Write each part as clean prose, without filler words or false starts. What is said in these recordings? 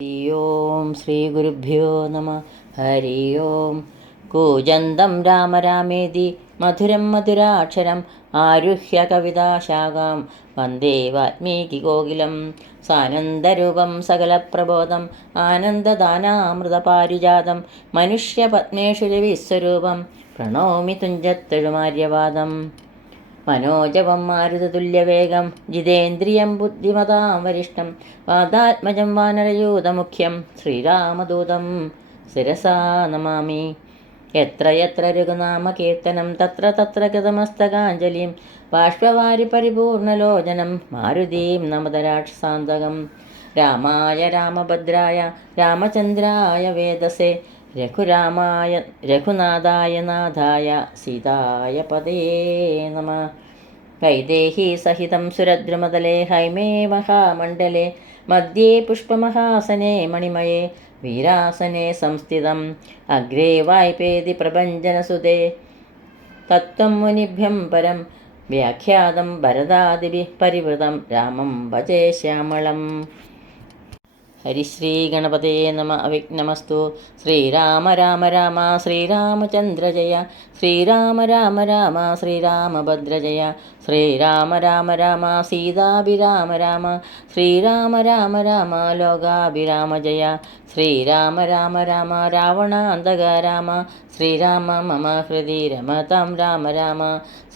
हरि ओं श्रीगुरुभ्यो नमः। हरि ओं कूजन्तं राम रामेति मधुरं मधुराक्षरम् आरुह्य कविताशाखां वन्दे वाल्मीकिकोकिलं सानन्दरूपं सकलप्रबोधम् आनन्ददानामृतपारिजातं मनुष्यपद्मेषु रविस्वरूपं प्रणौमि तुञ्जत्तरुमार्यवादम् മനോജവം മാരുതതുല്യവേഗം ജിതേന്ദ്രിയം ബുദ്ധിമതാം വരിഷ്ഠം വാതാത്മജം വാനരയൂതമുഖ്യം ശ്രീരാമദൂതം ശിരസാ നമാമി. യത്ര യത്ര രഘുനാമകീർത്തനം തത്ര തത്ര കൃതമസ്തകാഞ്ജലിം ബാഷ്പവാരി പരിപൂർണലോചനം മാരുതീം നമത രാക്ഷസാന്തകം. രാമായ രാമഭദ്രായ രാമചന്ദ്രായ വേദസേ രഘുനാഥായ നാഥായ സീതായ പദേ നമ. വൈദേഹി സഹിതം സുരദ്രുമതലേ ഹൈമേ മഹാമണ്ഡലേ മധ്യേ പുഷ്പമഹാസനേ മണിമയേ വീരാസനേ സംസ്ഥിതം അഗ്രേ വായ്പേതി പ്രപഞ്ചനസുതേ തത്വം മുനിഭ്യം പരം വ്യാഖ്യാതം ഭരതാദിഭിഃ പരിവൃതം രാമം ഭജേ ശ്യാമളം. ഹരിശ്രീ ഗണപതേ നമ. അവിഘ്നമസ്തു. ശ്രീരാമ രാമ രാമ ശ്രീരാമചന്ദ്ര ജയ ശ്രീരാമ രാമ രാമ ശ്രീരാമഭദ്ര ജയ ശ്രീരാമ രാമ രാമ സീതാഭിരാമ രാമ ശ്രീരാമ രാമ രാമ ലോകാഭിരാമ ജയ ശ്രീരാമ രാമ രാമ രാവണാന്തക രാമ ശ്രീരാമ മമ ഹൃദി രമതാം രാമ രാമ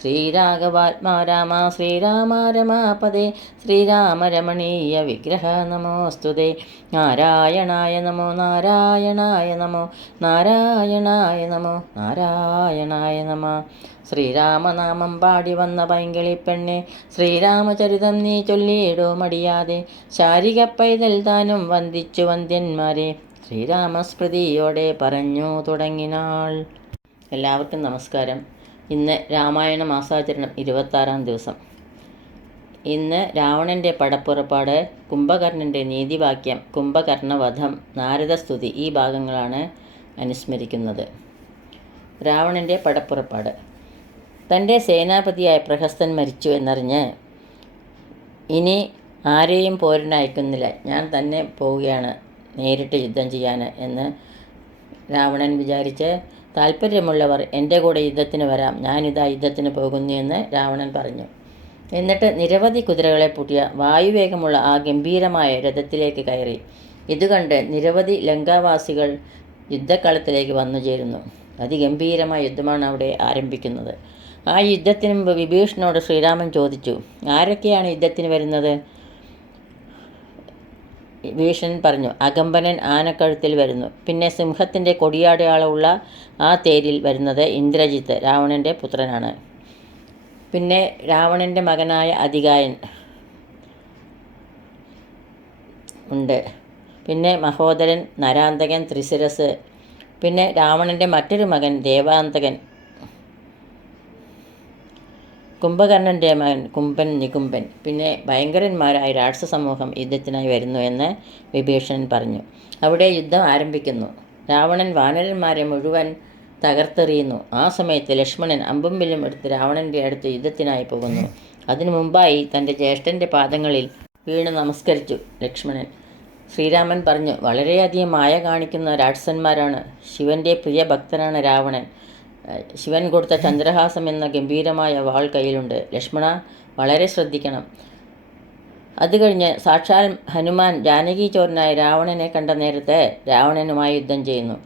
ശ്രീരാഘവാത്മാ രാമ ശ്രീരാമ രമാപദേ ശ്രീരാമ രമണീയ വിഗ്രഹ നമോസ്തുതേ. നാരായണായ നമോ നാരായണായ നമോ നാരായണായ നമോ നാരായണായ നമ. ശ്രീരാമനാമം പാടി വന്ന പൈങ്കിളിപ്പെണ്ണെ ശ്രീരാമചരിതം നീ ചൊല്ലിയിടോ മടിയാതെ ശാരിക പൈതൽ താനും വന്ദിച്ചു വന്ദ്യന്മാരെ ശ്രീരാമസ്മൃതിയോടെ പറഞ്ഞു തുടങ്ങിനാൾ. എല്ലാവർക്കും നമസ്കാരം. ഇന്ന് രാമായണ മാസാചരണം 26-ാം ദിവസം. ഇന്ന് രാവണൻ്റെ പടപ്പുറപ്പാട്, കുംഭകർണൻ്റെ നീതിവാക്യം, കുംഭകർണവധം, നാരദസ്തുതി ഈ ഭാഗങ്ങളാണ് അനുസ്മരിക്കുന്നത്. രാവണൻ്റെ പടപ്പുറപ്പാട്. തൻ്റെ സേനാപതിയായ പ്രഹസ്തൻ മരിച്ചു എന്നറിഞ്ഞ് ഇനി ആരെയും പോരിനയക്കുന്നില്ല, ഞാൻ തന്നെ പോവുകയാണ് നേരിട്ട് യുദ്ധം ചെയ്യാൻ എന്ന് രാവണൻ വിചാരിച്ച്, താല്പര്യമുള്ളവർ എൻ്റെ കൂടെ യുദ്ധത്തിന് വരാം, ഞാനിതാ യുദ്ധത്തിന് പോകുന്നു എന്ന് രാവണൻ പറഞ്ഞു. എന്നിട്ട് നിരവധി കുതിരകളെ പൂട്ടിയ വായുവേഗമുള്ള ആ ഗംഭീരമായ രഥത്തിലേക്ക് കയറി. ഇതുകണ്ട് നിരവധി ലങ്കാവാസികൾ യുദ്ധക്കളത്തിലേക്ക് വന്നു ചേരുന്നു. അതിഗംഭീരമായ യുദ്ധമാണ് അവിടെ ആരംഭിക്കുന്നത്. ആ യുദ്ധത്തിന് മുമ്പ് വിഭീഷണനോട് ശ്രീരാമൻ ചോദിച്ചു, ആരൊക്കെയാണ് യുദ്ധത്തിന് വരുന്നത്? വിഭീഷണൻ പറഞ്ഞു, അകമ്പനൻ ആനക്കഴുത്തിൽ വരുന്നു. പിന്നെ സിംഹത്തിൻ്റെ കൊടിയാടയാളമുള്ള ആ തേരിൽ വരുന്നത് ഇന്ദ്രജിത്ത്, രാവണൻ്റെ പുത്രനാണ്. പിന്നെ രാവണൻ്റെ മകനായ അതികായൻ ഉണ്ട്. പിന്നെ മഹോദരൻ, നരാന്തകൻ, ത്രിശിരസ്, പിന്നെ രാവണൻ്റെ മറ്റൊരു മകൻ ദേവാന്തകൻ, കുംഭകർണൻ്റെ മകൻ കുംഭൻ, നികുംഭൻ, പിന്നെ ഭയങ്കരന്മാരായ രാക്ഷസമൂഹം യുദ്ധത്തിനായി വരുന്നു എന്ന് വിഭീഷണൻ പറഞ്ഞു. അവിടെ യുദ്ധം ആരംഭിക്കുന്നു. രാവണൻ വാനരന്മാരെ മുഴുവൻ തകർത്തെറിയുന്നു. ആ സമയത്ത് ലക്ഷ്മണൻ അമ്പും വില്ലും എടുത്ത് രാവണൻ്റെ അടുത്ത് യുദ്ധത്തിനായി പോകുന്നു. അതിനു മുമ്പായി തൻ്റെ ജ്യേഷ്ഠൻ്റെ പാദങ്ങളിൽ വീണ് നമസ്കരിച്ചു ലക്ഷ്മണൻ. ശ്രീരാമൻ പറഞ്ഞു, വളരെയധികം മായ കാണിക്കുന്ന രാക്ഷസന്മാരാണ്. ശിവൻ്റെ പ്രിയ ഭക്തനാണ് രാവണൻ. ശിവൻ കൊടുത്ത ചന്ദ്രഹാസം എന്ന ഗംഭീരമായ വാൾ കയ്യിലുണ്ട്. ലക്ഷ്മണ, വളരെ ശ്രദ്ധിക്കണം. അത് കഴിഞ്ഞ് സാക്ഷാൽ ഹനുമാൻ ജാനകി ചോരനായ രാവണനെ കണ്ട നേരത്തെ രാവണനുമായി യുദ്ധം ചെയ്യുന്നു.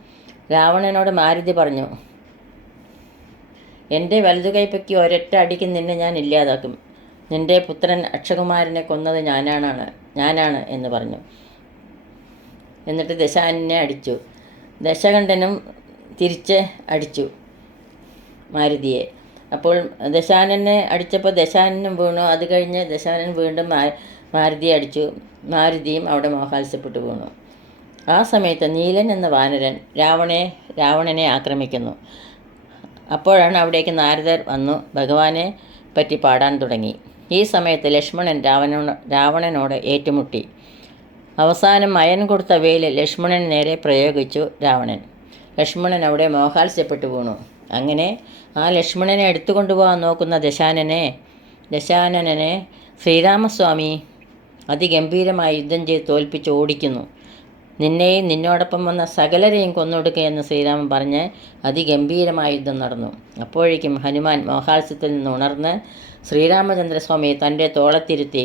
രാവണനോട് മാരുതി പറഞ്ഞു, എൻ്റെ വലതു കൈപ്പക്കി ഒരൊറ്റ അടിക്ക് നിന്നെ ഞാൻ ഇല്ലാതാക്കും. നിൻ്റെ പുത്രൻ അക്ഷകുമാരനെ കൊന്നത് ഞാനാണ് എന്ന് പറഞ്ഞു. എന്നിട്ട് ദശാനനെ അടിച്ചു. ദശകണ്ഠനും തിരിച്ച് അടിച്ചു മാരുതിയെ. അപ്പോൾ ദശാനനെ അടിച്ചപ്പോൾ ദശാനനും വീണു. അത് കഴിഞ്ഞ് ദശാനൻ വീണ്ടും മാരുതിയെ അടിച്ചു. മാരുതിയും അവിടെ മോഹാത്സ്യപ്പെട്ടു വീണു. ആ സമയത്ത് നീലൻ എന്ന വാനരൻ രാവണനെ ആക്രമിക്കുന്നു. അപ്പോഴാണ് അവിടേക്ക് നാരദർ വന്നു ഭഗവാനെ പറ്റി പാടാൻ തുടങ്ങി. ഈ സമയത്ത് ലക്ഷ്മണൻ രാവണനോട് ഏറ്റുമുട്ടി. അവസാനം അയൻ കൊടുത്ത വേൽ ലക്ഷ്മണൻ നേരെ പ്രയോഗിച്ചു രാവണൻ. ലക്ഷ്മണൻ അവിടെ മോഹാത്സ്യപ്പെട്ടു വീണു. അങ്ങനെ ആ ലക്ഷ്മണനെ എടുത്തുകൊണ്ടുപോകാൻ നോക്കുന്ന ദശാനനെ ശ്രീരാമസ്വാമി അതിഗംഭീരമായി യുദ്ധം ചെയ്ത് തോൽപ്പിച്ച് ഓടിക്കുന്നു. നിന്നെയും നിന്നോടൊപ്പം വന്ന സകലരെയും കൊന്നൊടുക്കുകയെന്ന് ശ്രീരാമൻ പറഞ്ഞ് അതിഗംഭീരമായ യുദ്ധം നടന്നു. അപ്പോഴേക്കും ഹനുമാൻ മോഹാത്സ്യത്തിൽ നിന്ന് ഉണർന്ന് ശ്രീരാമചന്ദ്രസ്വാമിയെ തൻ്റെ തോളത്തിരുത്തി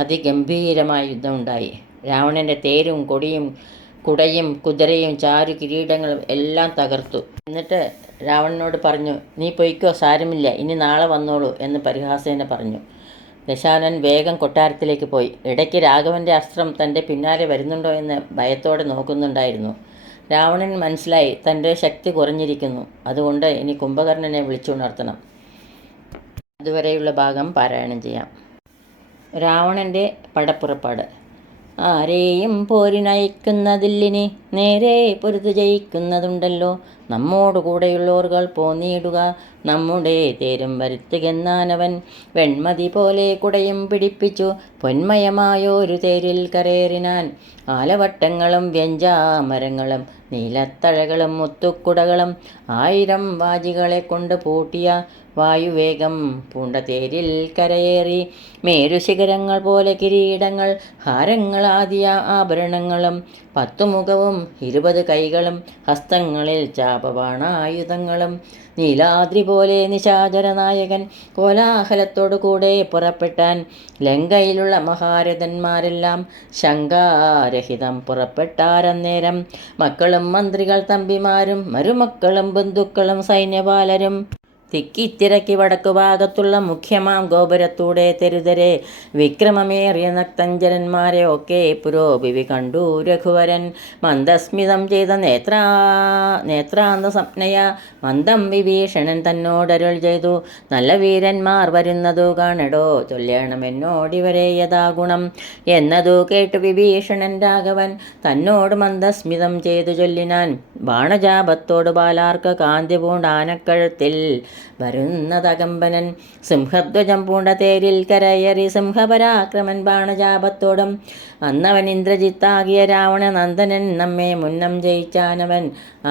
അതിഗംഭീരമായ യുദ്ധമുണ്ടായി. രാവണൻ്റെ തേരും കൊടിയും കുടയും കുതിരയും ചാരു കിരീടങ്ങളും എല്ലാം തകർത്തു. എന്നിട്ട് രാവണനോട് പറഞ്ഞു, നീ പൊയ്ക്കോ, സാരമില്ല, ഇനി നാളെ വന്നോളൂ എന്ന് പരിഹാസേന പറഞ്ഞു. ദശാനൻ വേഗം കൊട്ടാരത്തിലേക്ക് പോയി. ഇടയ്ക്ക് രാഘവൻ്റെ അസ്ത്രം തൻ്റെ പിന്നാലെ വരുന്നുണ്ടോ എന്ന് ഭയത്തോടെ നോക്കുന്നുണ്ടായിരുന്നു. രാവണൻ മനസ്സിലായി തൻ്റെ ശക്തി കുറഞ്ഞിരിക്കുന്നു. അതുകൊണ്ട് ഇനി കുംഭകർണനെ വിളിച്ചുണർത്തണം. അതുവരെയുള്ള ഭാഗം പാരായണം ചെയ്യാം. രാവണൻ്റെ പടപ്പുറപ്പാട്. ആരെയും പോരിനയക്കുന്നതില്ലിനി നേരെ പൊരുതു ജയിക്കുന്നതുണ്ടല്ലോ. നമ്മോടു കൂടെയുള്ളോർകൾ പോന്നിടുക നമ്മുടെ തേരും വരുത്തുകെന്നാനവൻ. വെൺമതി പോലെ കുടയും പിടിപ്പിച്ചു പൊന്മയമായൊരു തേരിൽ കരേറിനാൻ. ആലവട്ടങ്ങളും വ്യഞ്ചാമരങ്ങളും നീലത്തഴകളും മുത്തുക്കുടകളും 1000 വാജികളെ കൊണ്ട് പൂട്ടിയ വായുവേഗം പൂണ്ട തേരിൽ കരയേറി. മേരുശിഖരങ്ങൾ പോലെ കിരീടങ്ങൾ ഹാരങ്ങളാദിയ ആഭരണങ്ങളും 10 മുഖവും 20 കൈകളും ഹസ്തങ്ങളിൽ ചാപബാണായുധങ്ങളും. നീലാദ്രി പോലെ നിശാചരനായകൻ കോലാഹലത്തോടു കൂടെ പുറപ്പെട്ടാൻ. ലങ്കയിലുള്ള മഹാരഥന്മാരെല്ലാം ശങ്കാരഹിതം പുറപ്പെട്ടാരന്നേരം. മക്കളും മന്ത്രികൾ തമ്പിമാരും മരുമക്കളും ബന്ധുക്കളും സൈന്യപാലരും തിക്കിത്തിരക്കി വടക്കുഭാഗത്തുള്ള മുഖ്യമാം ഗോപുരത്തൂടെ തെരുതരെ വിക്രമമേറിയ നക്തഞ്ചരന്മാരെ ഒക്കെ പുരോഭിവി കണ്ടു രഘുവരൻ. മന്ദസ്മിതം ചെയ്ത നേത്രാന്ത സംജ്ഞയ മന്ദം വിഭീഷണൻ തന്നോടരുൾ ചെയ്തു, നല്ല വീരന്മാർ വരുന്നതു കാണടോ, ചൊല്ലണമെന്നോടിവരെ യഥാഗുണം എന്നതു കേട്ടു വിഭീഷണൻ രാഘവൻ തന്നോട് മന്ദസ്മിതം ചെയ്തു ചൊല്ലിനാൻ. ബാണജാപത്തോട് ബാലാർക്ക കാന്തി പൂണ്ട ആനക്കഴുത്തിൽ വരുന്നതകമ്പനൻ. സിംഹധ്വജം പൂണ്ട തേരിൽ കരയറി സിംഹപരാക്രമൻ ബാണജാപത്തോടും. അന്നവൻ ഇന്ദ്രജിത്താകിയ രാവണനന്ദനൻ നമ്മെ മുന്നം ജയിച്ചാനവൻ.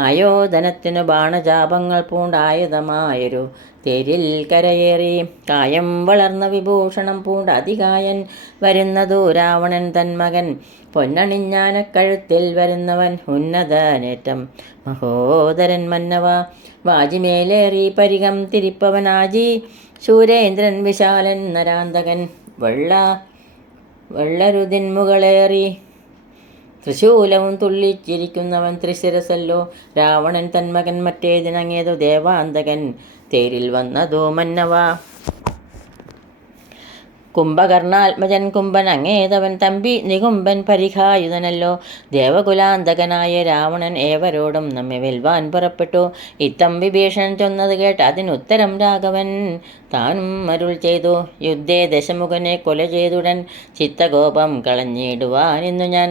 ആയോധനത്തിനു ബാണജാപങ്ങൾ പൂണ്ടായുധമായൊരു തേരിൽ കരയേറി. കായം വളർന്ന വിഭൂഷണം പൂണ്ട അതികായൻ വരുന്നതു രാവണൻ തന്മകൻ. പൊന്നണിഞ്ഞാനക്കഴുത്തിൽ വരുന്നവൻ ഉന്നതനേറ്റം മഹോദരൻ മന്നവ. വാജിമേലേറി പരികം തിരിപ്പവനാജി ശൂരേന്ദ്രൻ വിശാലൻ നരാന്തകൻ. വെള്ളരുതിന്മുകളേറി തൃശൂലവും തുള്ളിച്ചിരിക്കുന്നവൻ ത്രിശിരസല്ലോ. രാവണൻ തന്മകൻ മറ്റേതിനങ്ങേതു ദേവാന്തകൻ തേരിൽ വന്നതോ മന്നവ. കുംഭകർണാത്മജൻ കുംഭൻ അങ്ങേതവൻ തമ്പി നികുംബൻ പരിഘായുധനല്ലോ. ദേവകുലാന്തകനായ രാവണൻ ഏവരോടും നമ്മെ വെൽവാൻ പുറപ്പെട്ടു. ഇത്തമ്പി ഭീഷണൻ ചൊന്നത് കേട്ട് അതിനുത്തരം രാഘവൻ താനും അരുൾ ചെയ്തു, യുദ്ധേ ദശമുഖനെ കൊല ചെയ്തുടൻ ചിത്തകോപം കളഞ്ഞിടുവാനിന്നു ഞാൻ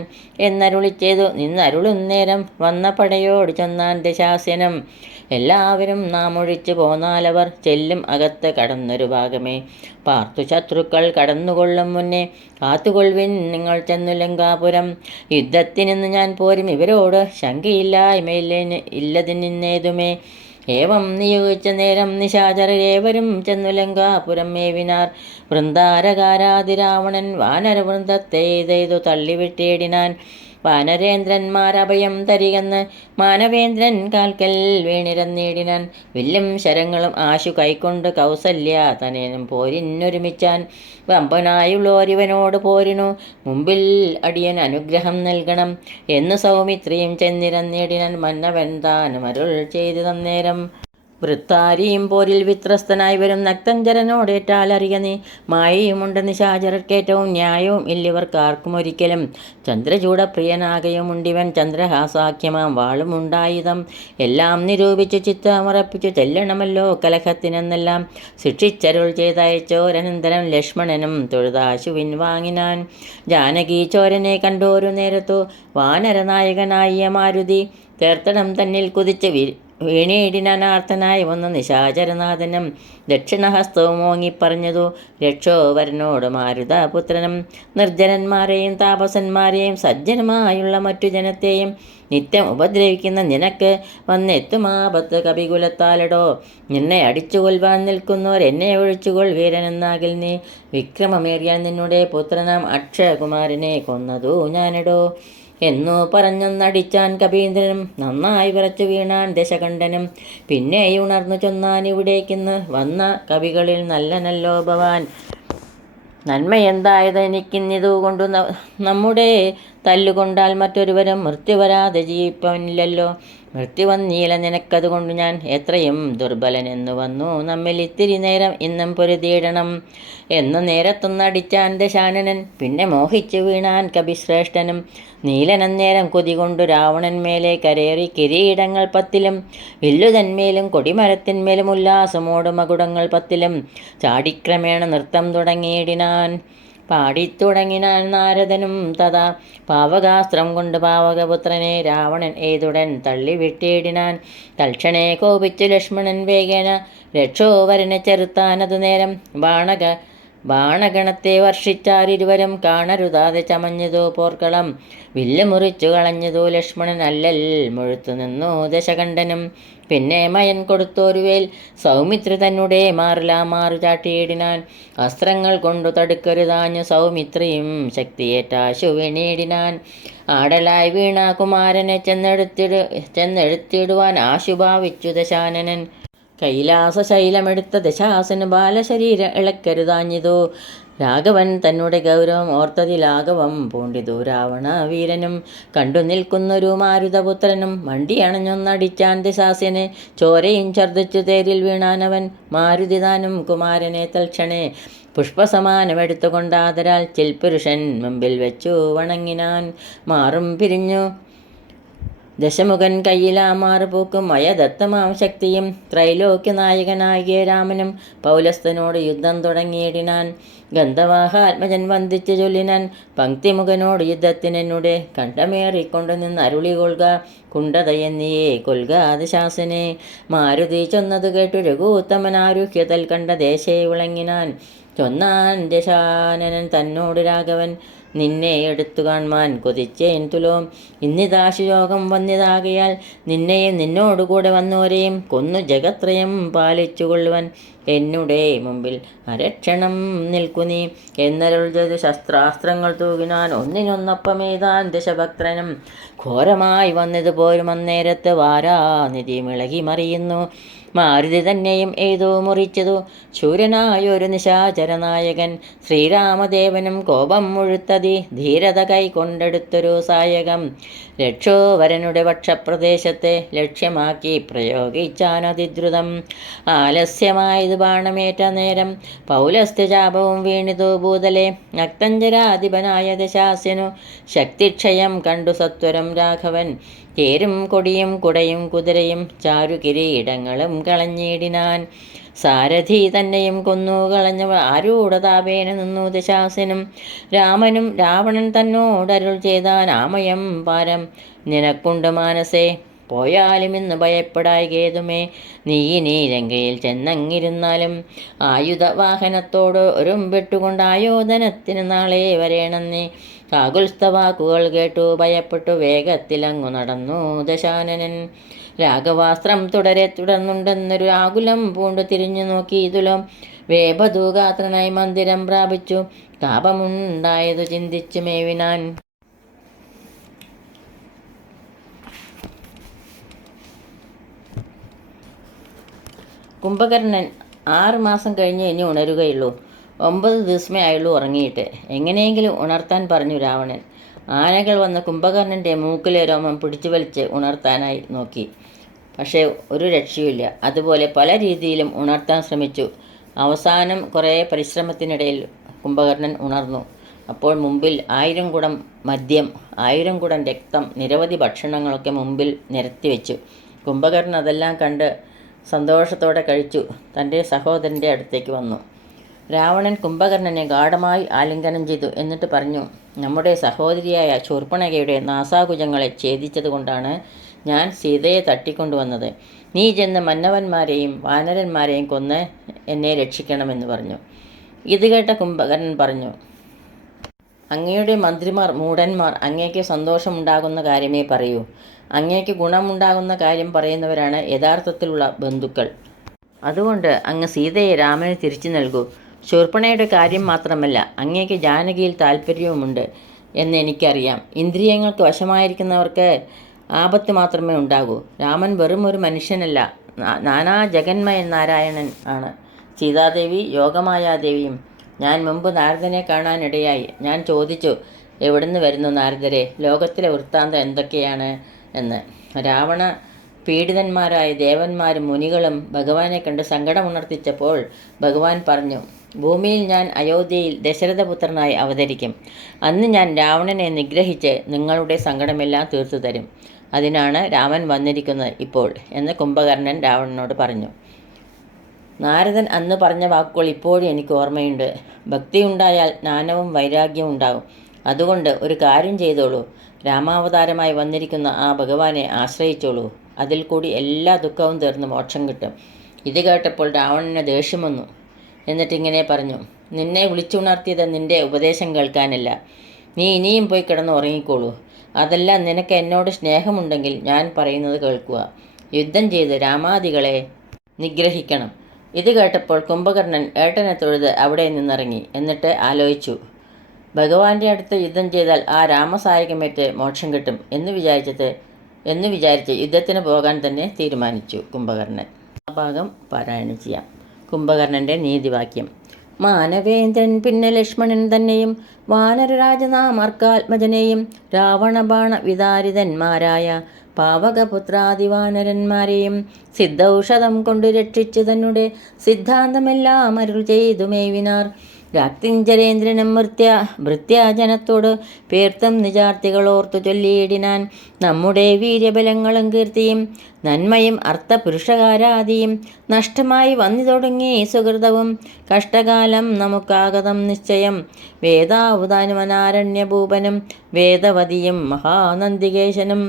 എന്നരുളി ചെയ്തു. നിന്നരുളുന്നേരം വന്ന പടയോട് ചൊന്നാൻ ദശാസ്യനം. എല്ലാവരും നാം ഒഴിച്ചു പോന്നാലവർ ചെല്ലും അകത്ത് കടന്നൊരു ഭാഗമേ. പാർത്തു ശത്രുക്കൾ കടന്നുകൊള്ളും മുന്നേ കാത്തുകൊള്ളുവിൻ നിങ്ങൾ ചെന്നു ലങ്കാപുരം. യുദ്ധത്തിനിന്ന് ഞാൻ പോരും ഇവരോട് ശങ്കയില്ലായ്മയില്ലതിന്നേതുമേ. ഏവം നിയോഗിച്ച നേരം നിശാചരേവരും ചെന്നു ലങ്കാപുരം മേവിനാർ. വൃന്ദാരകാരാതിരാവണൻ വാനരവൃന്ദത്തെ ഇതെയ്തു തള്ളിവിട്ടേടിനാൻ. വാനരേന്ദ്രന്മാരഭയം തരികന്ന് മാനവേന്ദ്രൻ കാൽക്കൽ വീണിരന്നേടിനാൻ. വില്ലും ശരങ്ങളും ആശു കൈക്കൊണ്ട് കൗസല്യ തനേനും പോരിനൊരുമിച്ചാൻ. വമ്പനായുള്ളോരിവനോട് പോരിനു മുമ്പിൽ അടിയൻ അനുഗ്രഹം നൽകണം എന്നു സൗമിത്രിയും ചെന്നിരന്നേടിനാൻ. മന്നവൻ താനും അരുൾ ചെയ്തു തന്നേരം. വൃത്താരിയും പോരിൽ വിത്രസ്തനായി വരും നക്തഞ്ചരനോടേറ്റാലറിയ നീ. മായയുമുണ്ട് നിശാചരർക്കേറ്റവും ന്യായവും ഇല്ലിവർക്കാർക്കും ഒരിക്കലും. ചന്ദ്രചൂടപ്രിയനാകയുമുണ്ടിവൻ ചന്ദ്രഹാസാഖ്യമാം വാളുമുണ്ടായുധം. എല്ലാം നിരൂപിച്ചു ചിത്തമുറപ്പിച്ചു ചെല്ലണമല്ലോ കലഹത്തിനെന്നെല്ലാം. ശിക്ഷിച്ചരുൾ ചെയ്തയച്ചോരനന്തരം ലക്ഷ്മണനും തൊഴുതാശുവിൻ വാങ്ങിനാൻ. ജാനകി ചോരനെ കണ്ടോരു നേരത്തു വാനരനായകനായ മാരുതി തീർത്ഥടം തന്നിൽ കുതിച്ച് വീണീടിനാനാർത്ഥനായി വന്നു നിശാചരനാഥനും. ദക്ഷിണഹസ്തവും ഓങ്ങിപ്പറഞ്ഞതു രക്ഷോവരനോട് മാരുതപുത്രനും. നിർജ്ജനന്മാരെയും താപസന്മാരെയും സജ്ജനമായുള്ള മറ്റു ജനത്തെയും നിത്യം ഉപദ്രവിക്കുന്ന നിനക്ക് വന്നെത്തുമാപത്ത് കപികുലത്താലടോ. നിന്നെ അടിച്ചുകൊല്ലുവാൻ നിൽക്കുന്നവരെന്നെ ഒഴിച്ചുകൊൾ വീരനെന്നാകിൽ നീ. വിക്രമമേറിയ നിന്നുടെ പുത്രനാം അക്ഷയകുമാരനെ കൊന്നതു ഞാനിടോ. എന്നു പറഞ്ഞൊന്നടിച്ചാൻ കപീന്ദ്രനും. നന്നായി വിറച്ചു വീണാൻ ദശകണ്ഠനും. പിന്നെ ഉണർന്നു ചൊന്നാൻ, ഇവിടേക്കിന്ന് വന്ന കവികളിൽ നല്ലനല്ലോ ഭവാൻ. നന്മയെന്തായത് എനിക്കിന്നിതുകൊണ്ടു? നമ്മുടെ തല്ലുകൊണ്ടാൽ മറ്റൊരുവരും മൃത്യു വരാതെ ജീവിപ്പവനില്ലല്ലോ. മൃത്യു വന്നീല നിനക്കതുകൊണ്ട് ഞാൻ എത്രയും ദുർബലനെന്നു വന്നു. നമ്മിൽ ഇത്തിരി നേരം ഇന്നും പൊരുതിയിടണം എന്നു നേരത്തൊന്നടിച്ചാൻ ദശാനനൻ. പിന്നെ മോഹിച്ചു വീണാൻ കപിശ്രേഷ്ഠനും. നീലനന്നേരം കൊതികൊണ്ടു രാവണൻ മേലെ കരേറി കിരീടങ്ങൾ 10 വില്ലുതന്മേലും കൊടിമരത്തിന്മേലും ഉല്ലാസമോട് മകുടങ്ങൾ 10 ചാടിക്രമേണ നൃത്തം തുടങ്ങിയിടിനാൻ. പാടിത്തുടങ്ങിനാൻ നാരദനും തഥാ. പാവകാസ്ത്രം കൊണ്ട് പാവകപുത്രനെ രാവണൻ ഏതുടൻ തള്ളിവിട്ടിടിനാൻ. തൽക്ഷണേ കോപിച്ചു ലക്ഷ്മണൻ വേഗേന രക്ഷോവരനെ ചെറുത്താനതു നേരം. ബാണഗണത്തെ വർഷിച്ചാരിരുവരും കാണരുതാതെ ചമഞ്ഞതു പോർക്കളം. വില്ല് മുറിച്ചു കളഞ്ഞതു ലക്ഷ്മണൻ, അല്ലൽ മുഴുത്തു നിന്നു ദശകണ്ഠനും. പിന്നെ മയൻ കൊടുത്തോരുവേൽ സൗമിത്രി തന്നെ മാറു ചാട്ടിയിടിനാൻ. അസ്ത്രങ്ങൾ കൊണ്ടു തടുക്കരുതാഞ്ഞു സൗമിത്രിയും ശക്തിയേറ്റാശു വീണിടിനാൻ. ആടലായി വീണ കുമാരനെ ചെന്നെടുത്തിടുവാൻ ആശുഭാവിച്ചു ദശാനനൻ. കൈലാസശൈലമെടുത്ത ദശാസന് ബാലശരീരം ഇളക്കരുതാഞ്ഞിതു. രാഘവൻ തന്നെ ഗൗരവം ഓർത്തതിലാഘവം പൂണ്ടിതു രാവണ വീരനും. കണ്ടു നിൽക്കുന്നൊരു മാരുതപുത്രനും മണ്ടിയണഞ്ഞൊന്നടിച്ചാൻ ദശാസ്യനെ. ചോരയും ഛർദ്ദിച്ചു തേരിൽ വീണാനവൻ. മാരുതിതാനും കുമാരനെ തൽക്ഷണേ പുഷ്പസമാനമെടുത്തുകൊണ്ടാദരാൽ ചിൽപുരുഷൻ മുമ്പിൽ വെച്ചു വണങ്ങിനാൻ. മാറും പിരിഞ്ഞു ദശമുഖൻ കയ്യിലാമാറുപൂക്കും മയദത്തമാം ശക്തിയും. ത്രൈലോക്യനായകനാകിയ രാമനും പൗലസ്തനോട് യുദ്ധം തുടങ്ങിയിടിനാൻ. ഗന്ധവാഹാത്മജൻ വന്ദിച്ചു ചൊല്ലിനാൻ, പങ്ക്തിമുഖനോട് യുദ്ധത്തിനെന്നുടെ കണ്ഠമേറിക്കൊണ്ടു നിന്ന് അരുളി കൊള്ളുക. കുണ്ടതയെന്നിയെ കൊൽക ദശാസനെ. മാരുതി ചൊന്നതു കേട്ടു രഘുത്തമനാരുഹ്യതൽ കണ്ട ദേശേ വിളങ്ങിനാൻ. ചൊന്നാൻ ദശാനനൻ തന്നോട് രാഘവൻ, നിന്നെ എടുത്തു കാൺമാൻ കൊതിച്ചേൻ തുലോം. ഇന്നിതാശുയോഗം വന്നിതാകയാൽ നിന്നെയും നിന്നോടുകൂടെ വന്നോരെയും കൊന്നു ജഗത്രയം പാലിച്ചു കൊള്ളുവൻ. എന്നുടെ മുമ്പിൽ അരക്ഷണം നിൽക്കുന്നീ എന്നരുൾ ചെയ്ത് ശസ്ത്രാസ്ത്രങ്ങൾ തൂകിനാൻ. ഒന്നിനൊന്നൊപ്പമേതാൻ ദശഭക്തനും. ഘോരമായി വന്നത് പോരും അന്നേരത്ത് വാരാനിധി മിളകി മറിയുന്നു. മാരുതി തന്നെയും ഏതോ മുറിച്ചതു ശൂരനായൊരു നിശാചരനായകൻ. ശ്രീരാമദേവനും കോപം മുഴുത്തതി ധീരത കൈകൊണ്ടെടുത്തൊരു സായകം. രക്ഷോവരനുടെ പക്ഷപ്രദേശത്തെ ലക്ഷ്യമാക്കി പ്രയോഗിച്ചാനതിദ്രുതം. ആലസ്യമായത് ബാണമേറ്റ നേരം പൗലസ്ത്യചാപവും വീണിതു ഭൂതലെ. നക്തഞ്ചരാധിപനായ ദശാസ്യനു ശക്തിക്ഷയം കണ്ടു സത്വരം രാഘവൻ. തേരും കൊടിയും കുടയും കുതിരയും ചാരുകിരീടങ്ങളും കളഞ്ഞിടിനാൻ. സാരഥി തന്നെയും കൊന്നു കളഞ്ഞ ആരൂഢതാപേന നിന്നു ദശാസനും. രാമനും രാവണൻ തന്നോടരുൾ ചെയ്താൻ, ആമയം പാരം നിനക്കുണ്ട് മാനസേ. പോയാലും ഇന്ന് ഭയപ്പെടായികേതുമേ. നീ ലങ്കയിൽ ചെന്നങ്ങിരുന്നാലും ആയുധവാഹനത്തോട് ഒരുമ്പെട്ടുകൊണ്ട് ആയോധനത്തിന് നാളെ വരേണമെന്നേ. കാകുൽസ്ഥവാക്കുകൾ കേട്ടു ഭയപ്പെട്ടു വേഗത്തിലങ്ങു നടന്നു ദശാനനൻ. രാഘവാസ്ത്രം തുടർന്നുണ്ടെന്നൊരു ആകുലം പൂണ്ടു തിരിഞ്ഞു നോക്കി തുലം. വേപദൂഗാത്രനായി മന്ദിരം പ്രാപിച്ചു താപമുണ്ടായതു ചിന്തിച്ചു മേവിനാൻ. കുംഭകർണൻ 6 മാസം കഴിഞ്ഞ് ഇനി ഉണരുകയുള്ളൂ. 9 ദിവസമേ ആയുള്ളൂ ഉറങ്ങിയിട്ട്. എങ്ങനെയെങ്കിലും ഉണർത്താൻ പറഞ്ഞു രാവണൻ. ആനകൾ വന്ന് കുംഭകർണൻ്റെ മൂക്കിലെ രോമം പിടിച്ചു വലിച്ച് ഉണർത്താനായി നോക്കി. പക്ഷേ ഒരു രക്ഷയുമില്ല. അതുപോലെ പല രീതിയിലും ഉണർത്താൻ ശ്രമിച്ചു. അവസാനം കുറേ പരിശ്രമത്തിനിടയിൽ കുംഭകർണൻ ഉണർന്നു. അപ്പോൾ മുമ്പിൽ 1000 കുടം മദ്യം, 1000 കുടം രക്തം, നിരവധി ഭക്ഷണങ്ങളൊക്കെ മുമ്പിൽ നിരത്തി വെച്ചു. കുംഭകർണൻ അതെല്ലാം കണ്ട് സന്തോഷത്തോടെ കഴിച്ചു തൻ്റെ സഹോദരൻ്റെ അടുത്തേക്ക് വന്നു. രാവണൻ കുംഭകർണനെ ഗാഢമായി ആലിംഗനം ചെയ്തു. എന്നിട്ട് പറഞ്ഞു, നമ്മുടെ സഹോദരിയായ ശൂർപ്പണഖയുടെ നാസാകുജങ്ങളെ ഛേദിച്ചതുകൊണ്ടാണ് ഞാൻ സീതയെ തട്ടിക്കൊണ്ടുവന്നത്. നീ ചെന്ന് മന്നവന്മാരെയും വാനരന്മാരെയും കൊന്ന് എന്നെ രക്ഷിക്കണമെന്ന് പറഞ്ഞു. ഇത് കേട്ട കുംഭകർണൻ പറഞ്ഞു, അങ്ങയുടെ മന്ത്രിമാർ മൂഢന്മാർ. അങ്ങേക്ക് സന്തോഷമുണ്ടാകുന്ന കാര്യമേ പറയൂ. അങ്ങേക്ക് ഗുണമുണ്ടാകുന്ന കാര്യം പറയുന്നവരാണ് യഥാർത്ഥത്തിലുള്ള ബന്ധുക്കൾ. അതുകൊണ്ട് അങ്ങ് സീതയെ രാമന് തിരിച്ചു നൽകൂ. ശൂർപ്പണയുടെ കാര്യം മാത്രമല്ല, അങ്ങേക്ക് ജാനകിയിൽ താല്പര്യവുമുണ്ട്. എന്ന് എനിക്കറിയാം. ഇന്ദ്രിയങ്ങൾക്ക് വശമായിരിക്കുന്നവർക്ക് ആപത്ത് മാത്രമേ ഉണ്ടാകൂ. രാമൻ വെറും ഒരു മനുഷ്യനല്ല, നാനാ ജഗന്മയൻ നാരായണൻ ആണ്. സീതാദേവി യോഗമായാദേവിയും. ഞാൻ മുമ്പ് നാരദനെ കാണാനിടയായി. ഞാൻ ചോദിച്ചു, എവിടുന്ന് വരുന്നു നാരദരെ? ലോകത്തിലെ വൃത്താന്തം എന്തൊക്കെയാണ് എന്ന്. രാവണ പീഡിതന്മാരായ ദേവന്മാരും മുനികളും ഭഗവാനെ കണ്ട് സങ്കടമുണർത്തിച്ചപ്പോൾ ഭഗവാൻ പറഞ്ഞു, ഭൂമിയിൽ ഞാൻ അയോധ്യയിൽ ദശരഥപുത്രനായി അവതരിക്കും. അന്ന് ഞാൻ രാവണനെ നിഗ്രഹിച്ച് നിങ്ങളുടെ സങ്കടമെല്ലാം തീർത്തു തരും. അതിനാണ് രാമൻ വന്നിരിക്കുന്നത് ഇപ്പോൾ എന്ന് കുംഭകർണൻ രാവണനോട് പറഞ്ഞു. നാരദൻ അന്ന് പറഞ്ഞ വാക്കുകൾ ഇപ്പോഴും എനിക്ക് ഓർമ്മയുണ്ട്. ഭക്തിയുണ്ടായാൽ ജ്ഞാനവും വൈരാഗ്യവും ഉണ്ടാകും. അതുകൊണ്ട് ഒരു കാര്യം ചെയ്തോളൂ. രാമാവതാരമായി വന്നിരിക്കുന്ന ആ ഭഗവാനെ ആശ്രയിച്ചോളൂ. അതിൽ കൂടി എല്ലാ ദുഃഖവും തീർന്ന് മോക്ഷം കിട്ടും. ഇത് കേട്ടപ്പോൾ രാവണന് ദേഷ്യം വന്നു. എന്നിട്ടിങ്ങനെ പറഞ്ഞു, നിന്നെ വിളിച്ചുണർത്തിയത് നിന്റെ ഉപദേശം കേൾക്കാനല്ല. നീ ഇനിയും പോയി കിടന്ന് ഉറങ്ങിക്കോളൂ. അതല്ല, നിനക്ക് എന്നോട് സ്നേഹമുണ്ടെങ്കിൽ ഞാൻ പറയുന്നത് കേൾക്കുക. യുദ്ധം ചെയ്ത് രാമാദികളെ നിഗ്രഹിക്കണം. ഇത് കേട്ടപ്പോൾ കുംഭകർണൻ ഏട്ടനെ തൊഴുത് അവിടെ നിന്നിറങ്ങി. എന്നിട്ട് ആലോചിച്ചു, ഭഗവാന്റെ അടുത്ത് യുദ്ധം ചെയ്താൽ ആ രാമസായകമേറ്റ് മോക്ഷം കിട്ടും എന്ന് വിചാരിച്ച് യുദ്ധത്തിന് പോകാൻ തന്നെ തീരുമാനിച്ചു കുംഭകർണൻ. ആ ഭാഗം പാരായണം ചെയ്യാം. കുംഭകർണൻ്റെ നീതിവാക്യം. മാനവേന്ദ്രൻ പിന്നെ ലക്ഷ്മണൻ തന്നെയും വാനരരാജനാമാർക്കാത്മജനെയും രാവണബാണ വിതാരിതന്മാരായ പാവകപുത്രാദിവാനരന്മാരെയും സിദ്ധൌഷധം കൊണ്ടു രക്ഷിച്ചു തന്നെ സിദ്ധാന്തമെല്ലാം അരുൾ ചെയ്തു മേവിനാർ. രാക്തിഞ്ചരേന്ദ്രനും ഭൃത്യാജനത്തോട് പേർത്തും നിജാർത്തികളോർത്തു ചൊല്ലിയിടിനാൻ. നമ്മുടെ വീര്യബലങ്ങളും കീർത്തിയും നന്മയും അർത്ഥപുരുഷകാരാദിയും നഷ്ടമായി വന്നു തുടങ്ങി സുഹൃതവും കഷ്ടകാലം നമുക്കാഗതം നിശ്ചയം. വേദാവുതാനുമനാരണ്യഭൂപനും വേദവതിയും മഹാനന്ദികേശനും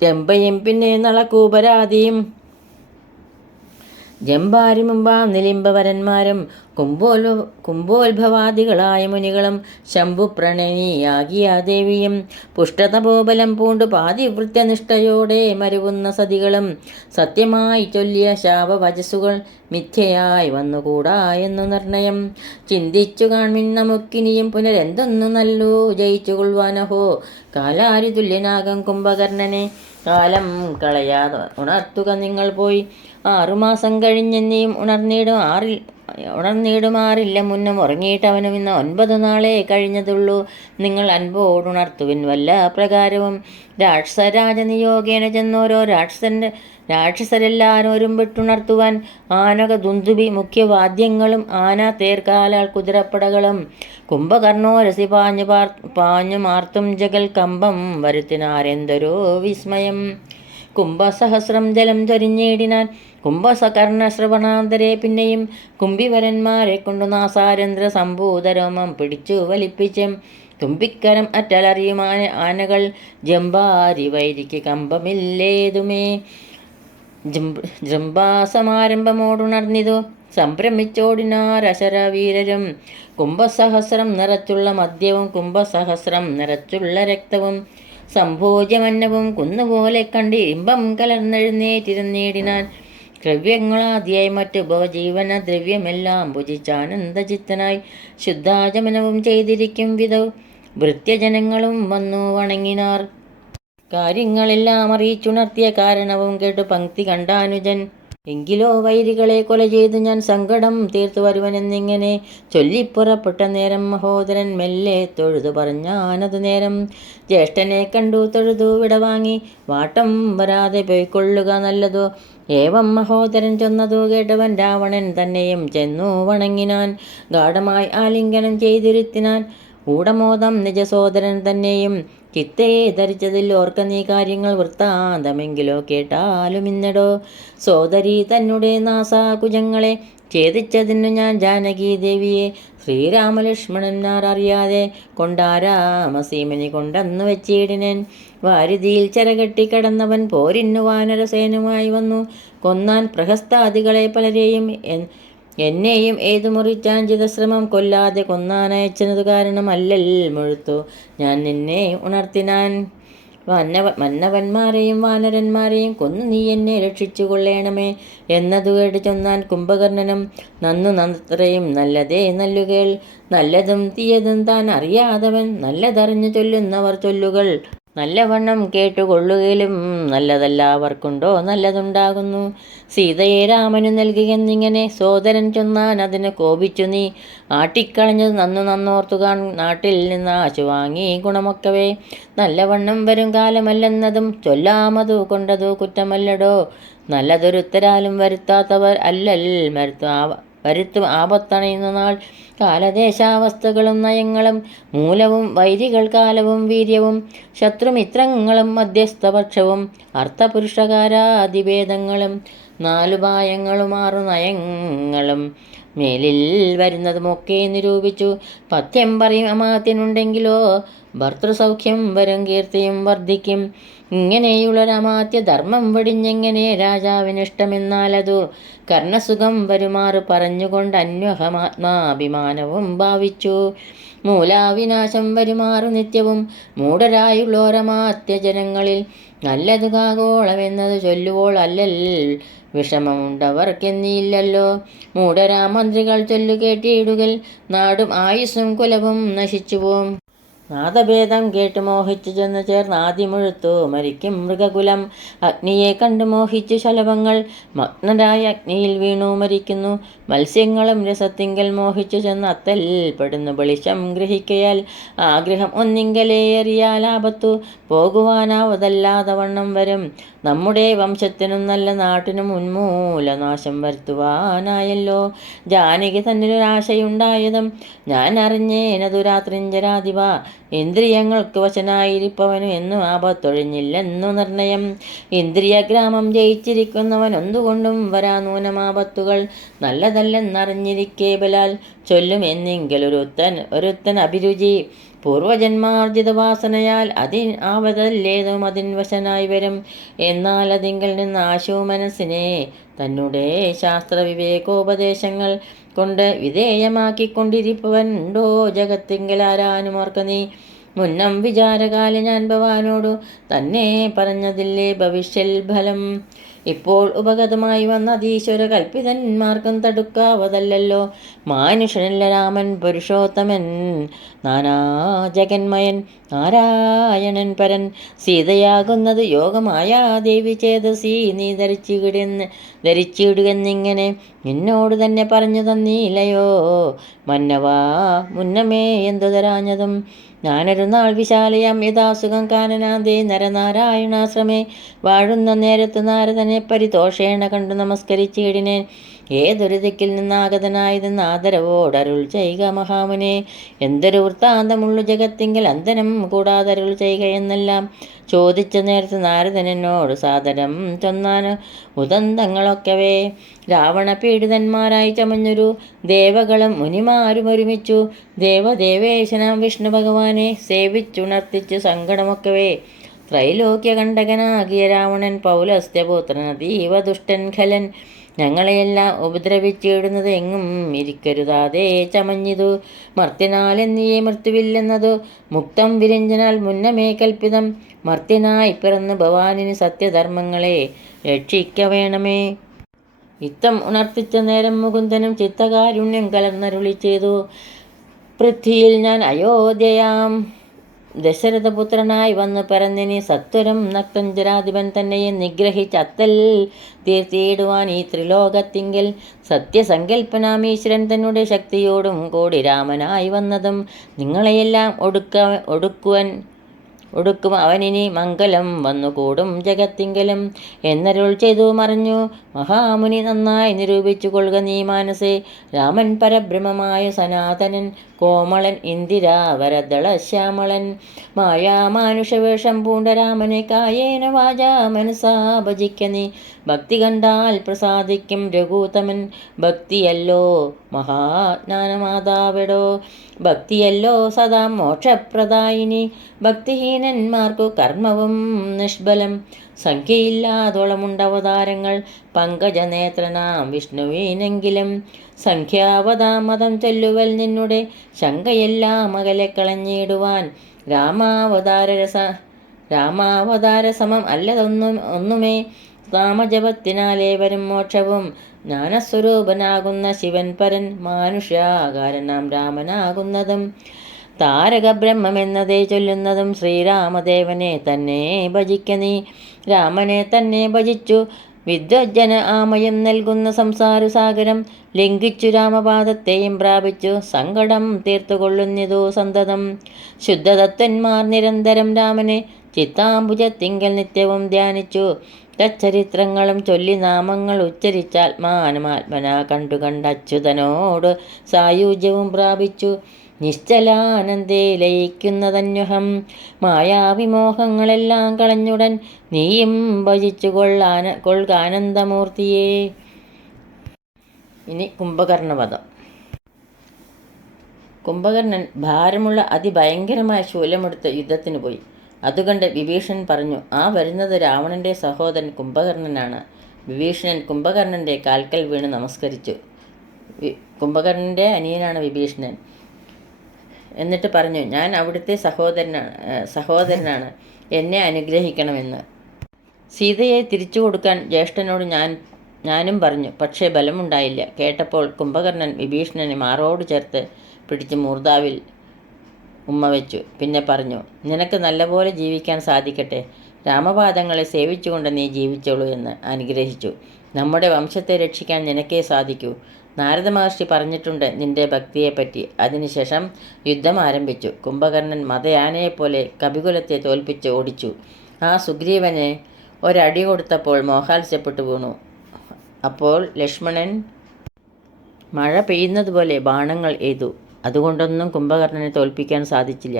രംഭയും പിന്നെ നളകൂപരാദിയും ജംബാരിമുമ്പാം നിലിംബവരന്മാരും കുംഭോത്ഭവാദികളായ മുനികളും ശംഭുപ്രണയിയാകിയ ദേവിയും പുഷ്ടതപോബലം പൂണ്ടു പാതിവൃത്യനിഷ്ഠയോടെ മരുവുന്ന സതികളും സത്യമായി ചൊല്ലിയ ശാപവചസ്സുകൾ മിഥ്യയായി വന്നുകൂടാ എന്നു നിർണയം. ചിന്തിച്ചു കാൺമിൻ നമുക്കിനിയും പുനരെന്തൊന്നു നല്ലു ജയിച്ചുകൊള്ളുവാനഹോ. കാലാരിതുല്യനാകം കുംഭകർണനെ കാലം കളയാതെ ഉണർത്തുക നിങ്ങൾ പോയി. 6 മാസം കഴിഞ്ഞെന്നെയും ഉണർന്നിടുമാറില്ല മുന്നും ഉറങ്ങിയിട്ടവനും ഇന്ന് 9 നാളെ കഴിഞ്ഞതുള്ളൂ. നിങ്ങൾ അൻപോടുണർത്തുവിൻ വല്ല പ്രകാരവും. രാക്ഷസരാജനിയോഗേന ചെന്നോരോ രാക്ഷസരെല്ലാരോരും വിട്ടുണർത്തുവാൻ ആനക ദുന്ദുബി മുഖ്യവാദ്യങ്ങളും ആന തേർക്കാലാൽ കുതിരപ്പടകളും കുംഭകർണോരസി പാഞ്ഞു മാർത്തും ജഗൽ കമ്പം വരുത്തിനാരെന്തൊരോ വിസ്മയം. കുംഭസഹസ്രം ജലം ചൊരിഞ്ഞിടിനാൻ കുംഭസകർണശ്രവണാന്തരെ. പിന്നെയും കുംഭിവരന്മാരെ കൊണ്ടു നാസാരന്ധ്ര സംഭൂതരോമം പിടിച്ചു വലിപ്പിച്ചും തുമ്പിക്കരം അറ്റലറിയുമായ ആനകൾ ജംബാരി വൈരിക്ക് കമ്പമില്ലേതുമേ. ജംബാസമാരംഭമോടുണർന്നിതു സംഭ്രമിച്ചോടിനാരശരവീരരും. കുംഭസഹസ്രം നിറച്ചുള്ള മദ്യവും കുംഭസഹസ്രം നിറച്ചുള്ള രക്തവും സംഭോജ്യമന്നവും കുന്നുപോലെ കണ്ട് ഇമ്പം കലർന്നെഴുന്നേറ്റിരുന്നേടിനാൻ. ദ്രവ്യങ്ങളാദിയായി മറ്റു ഉപജീവന ദ്രവ്യമെല്ലാം ഭുജിച്ചാനന്ദചിത്തനായി ശുദ്ധാചമനവും ചെയ്തിരിക്കും വിധൗ ഭൃത്യജനങ്ങളും വന്നു വണങ്ങിനാർ. കാര്യങ്ങളെല്ലാം അറിയിച്ചുണർത്തിയ കാരണവും കേട്ടു പങ്ക്തി കണ്ടാനുജൻ. എങ്കിലോ വൈരികളെ കൊല ചെയ്തു ഞാൻ സങ്കടം തീർത്തു വരുവനെന്നിങ്ങനെ ചൊല്ലിപ്പുറപ്പെട്ട നേരം മഹോദരൻ മെല്ലെ തൊഴുതു പറഞ്ഞാനതു നേരം. ജ്യേഷ്ഠനെ കണ്ടു തൊഴുതു വിടവാങ്ങി വാട്ടം വരാതെ പോയിക്കൊള്ളുക നല്ലതോ. ഏവം മഹോദരൻ ചൊന്നതു കേട്ടവൻ രാവണൻ തന്നെയും ചെന്നു വണങ്ങിനാൻ. ഗാഠമായി ആലിംഗനം ചെയ്തിരുത്തിനാൻ ഊടമോദം നിജസോദരൻ തന്നെയും. ചിത്തേ ധരിച്ചതിൽ ഓർക്ക നീ കാര്യങ്ങൾ വൃത്താന്തമെങ്കിലോ കേട്ടാലും ഇന്നടോ. സോദരി തന്നെ നാസാകുജങ്ങളെ ഛേദിച്ചതിനു ഞാൻ ജാനകി ദേവിയെ ശ്രീരാമലക്ഷ്മണന്മാർ അറിയാതെ കൊണ്ടാരാമസീമനി കൊണ്ടെന്നു വെച്ചിടിനൻ. വാരിധിയിൽ ചെരകെട്ടി കടന്നവൻ പോരിന്നു വാനരസേനുമായി വന്നു കൊന്നാൻ പ്രഹസ്താദികളെ പലരെയും. എന്നെയും ഏതു മുറിച്ചാൻ ചിതശ്രമം കൊല്ലാതെ കൊന്നാനയച്ചനതു കാരണം അല്ലൽ മുഴുത്തു ഞാൻ നിന്നെ ഉണർത്തിനാൻ. മന്നവന്മാരെയും വാനരന്മാരെയും കൊന്നു നീ എന്നെ രക്ഷിച്ചു കൊള്ളേണമേ എന്നതു കേട്ട് ചൊന്നാൻ കുംഭകർണനും. നന്നത്രയും നല്ലതേ നല്ലുകേൾ, നല്ലതും തീയതും താൻ അറിയാതവൻ നല്ലതറിഞ്ഞു ചൊല്ലുന്നവർ ചൊല്ലുകൾ നല്ലവണ്ണം കേട്ടുകൊള്ളുകയിലും നല്ലതല്ലാവർക്കുണ്ടോ നല്ലതുണ്ടാകുന്നു. സീതയെ രാമനു നൽകുകെന്നിങ്ങനെ സോദരൻ ചൊന്നാൻ അതിന് കോപിച്ചു നീ. ആട്ടിക്കളഞ്ഞത് നന്നോർത്തുകാൺ, നാട്ടിൽ നിന്ന് ആശു വാങ്ങി ഗുണമൊക്കവേ. നല്ലവണ്ണം വരും കാലമല്ലെന്നതും ചൊല്ലാമതു കൊണ്ടതു കുറ്റമല്ലടോ. നല്ലതൊരുത്തരാലും വരുത്താത്തവർ അല്ലൽ വരുത്തും ആപത്തണയുന്ന നാൾ. കാലദേശാവസ്ഥകളും നയങ്ങളും മൂലവും വൈരികൾ കാലവും വീര്യവും ശത്രുമിത്രങ്ങളും മധ്യസ്ഥപക്ഷവും അർത്ഥപുരുഷകാരാതിഭേദങ്ങളും 4 ഉപായങ്ങളും 6 നയങ്ങളും മേലിൽ വരുന്നതുമൊക്കെ നിരൂപിച്ചു. പഥ്യം പറയും അമാത്യനുണ്ടെങ്കിലോ ഭർത്തൃസൗഖ്യം വരും, കീർത്തിയും വർദ്ധിക്കും. ഇങ്ങനെയുള്ളൊരമാത്യ ധർമ്മം വെടിഞ്ഞെങ്ങനെ രാജാവിനിഷ്ടമെന്നാലതു കർണസുഖം വരുമാറ് പറഞ്ഞുകൊണ്ട് അന്വഹമാത്മാഭിമാനവും ഭാവിച്ചു. മൂലാവിനാശം വരുമാറു നിത്യവും മൂഢരായുള്ളോരമാത്യ ജനങ്ങളിൽ നല്ലതു കാകോളമെന്നത് ചൊല്ലുവോൾ അല്ലൽ വിഷമമുണ്ടവർക്കെന്നില്ലല്ലോ. മൂഢരാമന്ത്രികൾ ചൊല്ലു കേട്ടിടുകിൽ നാടും ആയുസ്സും കുലവും നശിച്ചുപോം. നാദഭേദം കേട്ട് മോഹിച്ചു ചെന്നു ചേർന്നാദിമുഴുത്തു മരിക്കും മൃഗകുലം. അഗ്നിയെ കണ്ടു മോഹിച്ചു ശലഭങ്ങൾ മഗ്നരായി അഗ്നിയിൽ വീണു മരിക്കുന്നു. മത്സ്യങ്ങളും രസത്തിങ്കൽ മോഹിച്ചു ചെന്ന് അത്തൽ പെടുന്നു ബളിശം ഗ്രഹിക്കയാൽ. ആഗ്രഹം ഒന്നിങ്കലേ എറിയാൽ ആപത്തു പോകുവാനാവതല്ലാതെ വണ്ണം വരും. നമ്മുടെ വംശത്തിനും നല്ല നാട്ടിനും ഉന്മൂലനാശം വരുത്തുവാനായല്ലോ ജാനകി തന്നിലൊരാശയുണ്ടായതും ഞാൻ അറിഞ്ഞേനതു രാത്രിഞ്ചരാധിപ. ഇന്ദ്രിയങ്ങൾക്ക് വശനായിരിപ്പവനു എന്നു ആപത്തൊഴിഞ്ഞില്ലെന്നു നിർണയം. ഇന്ദ്രിയഗ്രാമം ജയിച്ചിരിക്കുന്നവൻ എന്തുകൊണ്ടും വരാ നൂനമാപത്തുകൾ നല്ലതല്ലെന്നറിഞ്ഞിരിക്കേ ബലാൽ ചൊല്ലും ഒരുത്തൻ അഭിരുചി പൂർവജന്മാർജിത വാസനയാൽ ആവതല്ലേതും അതിൻ വശനായി വരും. എന്നാൽ അതിങ്കൽ നിന്ന് ആശു മനസ്സിനെ തന്നെ ശാസ്ത്രവിവേകോപദേശങ്ങൾ കൊണ്ട് വിധേയമാക്കിക്കൊണ്ടിരിപ്പവനുണ്ടോ ജഗത്തിങ്കൽ ആരാനുമോർക്ക നീ. മുന്നം വിചാരകാല ഞാൻ ഭവാനോടു തന്നെ പറഞ്ഞതില്ലേ ഭവിഷ്യൽ ഫലം. ഇപ്പോൾ ഉപഗതമായി വന്ന അതീശ്വര കൽപ്പിതന്മാർക്കും തടുക്കാവതല്ലോ. മാനുഷനല്ല രാമൻ പുരുഷോത്തമൻ, നാനാ ജഗന്മയൻ നാരായണൻ പരൻ. സീതയാകുന്നത് യോഗമായ ദേവി ചേതസി നീ ധരിച്ചിടുകെന്നിങ്ങനെ നിന്നോട് തന്നെ പറഞ്ഞു തന്നീലയോ മന്നവാ മുന്നമേ എന്തു തരാഞ്ഞതും. ഞാനൊരു നാൾ വിശാലയാം യഥാസുഖം കാനനാന്തേ നരനാരായണാശ്രമേ വാഴുന്ന നേരത്ത് നാരദനെ പരിതോഷേണ കണ്ടു നമസ്കരിച്ചിടിനേൻ. ഏതൊരു ദിക്കിൽ നിന്നാഗതനായതെന്ന് ആദരവോടരുൾ ചെയ്യുക മഹാമുനെ. എന്തൊരു വൃത്താന്തമുള്ളു ജഗത്തിങ്കൽ അന്തരം കൂടാതരുൾ ചെയ്യുക എന്നെല്ലാം ചോദിച്ച നേരത്ത് നാരദൻ എന്നോട് സാദരം ചൊന്നാന് ഉദന്തങ്ങളൊക്കവേ. രാവണ പീഡിതന്മാരായി ചമഞ്ഞൊരു ദേവകളും മുനിമാരും ഒരുമിച്ചു ദേവദേവേശനാം വിഷ്ണു ഭഗവാനെ സേവിച്ചുണർത്തിച്ചു സങ്കടമൊക്കവേ. ത്രൈലോക്യ കണ്ടകനാകിയ രാവണൻ പൗലസ്ത്യപുത്രൻ അതീവ ദുഷ്ടൻ ഖലൻ. ഞങ്ങളെയെല്ലാം ഉപദ്രവിച്ചിടുന്നത് എങ്ങും ഇരിക്കരുതാതെ ചമഞ്ഞിതു. മർത്യനാലെന്നിയേ മൃത്യുവില്ലെന്നതു മുക്തം വിരഞ്ജനാൽ മുന്നമേ കൽപ്പിതം. മർത്യനായി പിറന്ന് ഭവാനിന് സത്യധർമ്മങ്ങളെ രക്ഷിക്ക വേണമേ. ഇത്തം ഉണർത്തിച്ച നേരം മുകുന്ദനും ചിത്തകാരുണ്യം കലർന്നരുളി ചെയ്തു. പൃഥ്വിയിൽ ഞാൻ അയോധ്യയാം ദശരഥപുത്രനായി വന്നു പിറന്നിനി സത്വരം നക്തഞ്ചരാധിപൻ തന്നെയെ നിഗ്രഹിച്ച് അത്തൽ തീർത്തിയിടുവാൻ ഈ ത്രിലോകത്തിങ്കൽ സത്യസങ്കൽപ്പനാം ഈശ്വരൻ തന്നെ ശക്തിയോടും കൂടി രാമനായി വന്നതും നിങ്ങളെയെല്ലാം ഒടുക്കും അവനിനി മംഗലം വന്നുകൂടും ജഗത്തിങ്കലും എന്നരുൾ ചെയ്തു മറിഞ്ഞു മഹാമുനി. നന്നായി നിരൂപിച്ചു കൊള്ളുക നീ മാനസേ. രാമൻ പരബ്രഹ്മമായ സനാതനൻ കോമളൻ ഇന്ദിരാവരദള ശ്യാമളൻ. മായാമാനുഷവേഷം പൂണ്ട രാമനെ കായേന വാചാ മനസാ ഭജിക്ക നീ. ഭക്തി കണ്ടാൽ പ്രസാദിക്കും രഘൂതമൻ. ഭക്തിയല്ലോ മഹാജ്ഞാനമാതാവിടോ. ഭക്തിയല്ലോ സദാ മോക്ഷപ്രദായിനി. ഭക്തിഹീനന്മാർക്കു കർമ്മവും നിഷ്ഫലം. സംഖ്യയില്ലാതോളമുണ്ടവതാരങ്ങൾ പങ്കജനേത്രനാം വിഷ്ണുവിനെങ്കിലും. സംഖ്യാവതാമതം ചൊല്ലുവൽ നിന്നുടെ ശങ്കയെല്ലാം അകലെ കളഞ്ഞിടുവാൻ. രാമാവതാര സമം ഒന്നുമേ. നാമജപത്തിനാലേ വരും മോക്ഷവും. ജ്ഞാനസ്വരൂപനാകുന്ന ശിവൻ പരൻ, മാനുഷ്യാകാരനാം രാമനാകുന്നതും. താരകബ്രഹ്മമെന്നതേ ചൊല്ലുന്നതും. ശ്രീരാമദേവനെ തന്നെ ഭജിക്ക നീ. രാമനെ തന്നെ ഭജിച്ചു വിദ്വജ്ജന ആമയം നൽകുന്ന സംസാരസാഗരം ലംഘിച്ചു രാമപാദത്തെയും പ്രാപിച്ചു സങ്കടം തീർത്തുകൊള്ളുന്നതോ സന്തതം. ശുദ്ധതത്വന്മാർ നിരന്തരം രാമനെ ചിത്താംബുജത്തിങ്കൽ നിത്യവും ധ്യാനിച്ചു. തച്ചരിത്രങ്ങളും ചൊല്ലി നാമങ്ങൾ ഉച്ചരിച്ചാത്മാനമാത്മന കണ്ടച്യുതനോട് സായുജ്യവും പ്രാപിച്ചു. നിശ്ചലാനന്ദേ ലയിക്കുന്നതന്വഹം. മായാവിമോഹങ്ങളെല്ലാം കളഞ്ഞുടൻ നീയും ഭജിച്ചു കൊൾകാനന്ദമൂർത്തിയേ. ഇനി കുംഭകർണവധം. കുംഭകർണൻ ഭാരമുള്ള അതിഭയങ്കരമായ ശൂലമെടുത്ത് യുദ്ധത്തിന് പോയി. അതുകണ്ട് വിഭീഷണൻ പറഞ്ഞു, ആ വരുന്നത് രാവണൻ്റെ സഹോദരൻ കുംഭകർണനാണ്. വിഭീഷണൻ കുംഭകർണൻ്റെ കാൽക്കൽ വീണ് നമസ്കരിച്ചു. കുംഭകർണൻ്റെ അനിയനാണ് വിഭീഷണൻ. എന്നിട്ട് പറഞ്ഞു, ഞാൻ അവിടുത്തെ സഹോദരനാണ്, എന്നെ അനുഗ്രഹിക്കണമെന്ന്. സീതയെ തിരിച്ചു കൊടുക്കാൻ ജ്യേഷ്ഠനോട് ഞാനും പറഞ്ഞു. പക്ഷേ ബലമുണ്ടായില്ല. കേട്ടപ്പോൾ കുംഭകർണൻ വിഭീഷണനെ മാറോട് ചേർത്ത് പിടിച്ച് മൂർധാവിൽ ഉമ്മ വെച്ചു. പിന്നെ പറഞ്ഞു, നിനക്ക് നല്ലപോലെ ജീവിക്കാൻ സാധിക്കട്ടെ. രാമപാദങ്ങളെ സേവിച്ചുകൊണ്ട് നീ ജീവിച്ചോളൂ എന്ന് അനുഗ്രഹിച്ചു. നമ്മുടെ വംശത്തെ രക്ഷിക്കാൻ നിനക്കേ സാധിക്കൂ. നാരദ മഹർഷി പറഞ്ഞിട്ടുണ്ട് നിന്റെ ഭക്തിയെപ്പറ്റി. അതിനുശേഷം യുദ്ധം ആരംഭിച്ചു. കുംഭകർണൻ മതയാനയെപ്പോലെ കപികുലത്തെ തോൽപ്പിച്ച് ഓടിച്ചു. ആ സുഗ്രീവനെ ഒരടി കൊടുത്തപ്പോൾ മോഹാത്സ്യപ്പെട്ടു വീണു. അപ്പോൾ ലക്ഷ്മണൻ മഴ പെയ്യുന്നതുപോലെ ബാണങ്ങൾ എയ്തു. അതുകൊണ്ടൊന്നും കുംഭകർണനെ തോൽപ്പിക്കാൻ സാധിച്ചില്ല.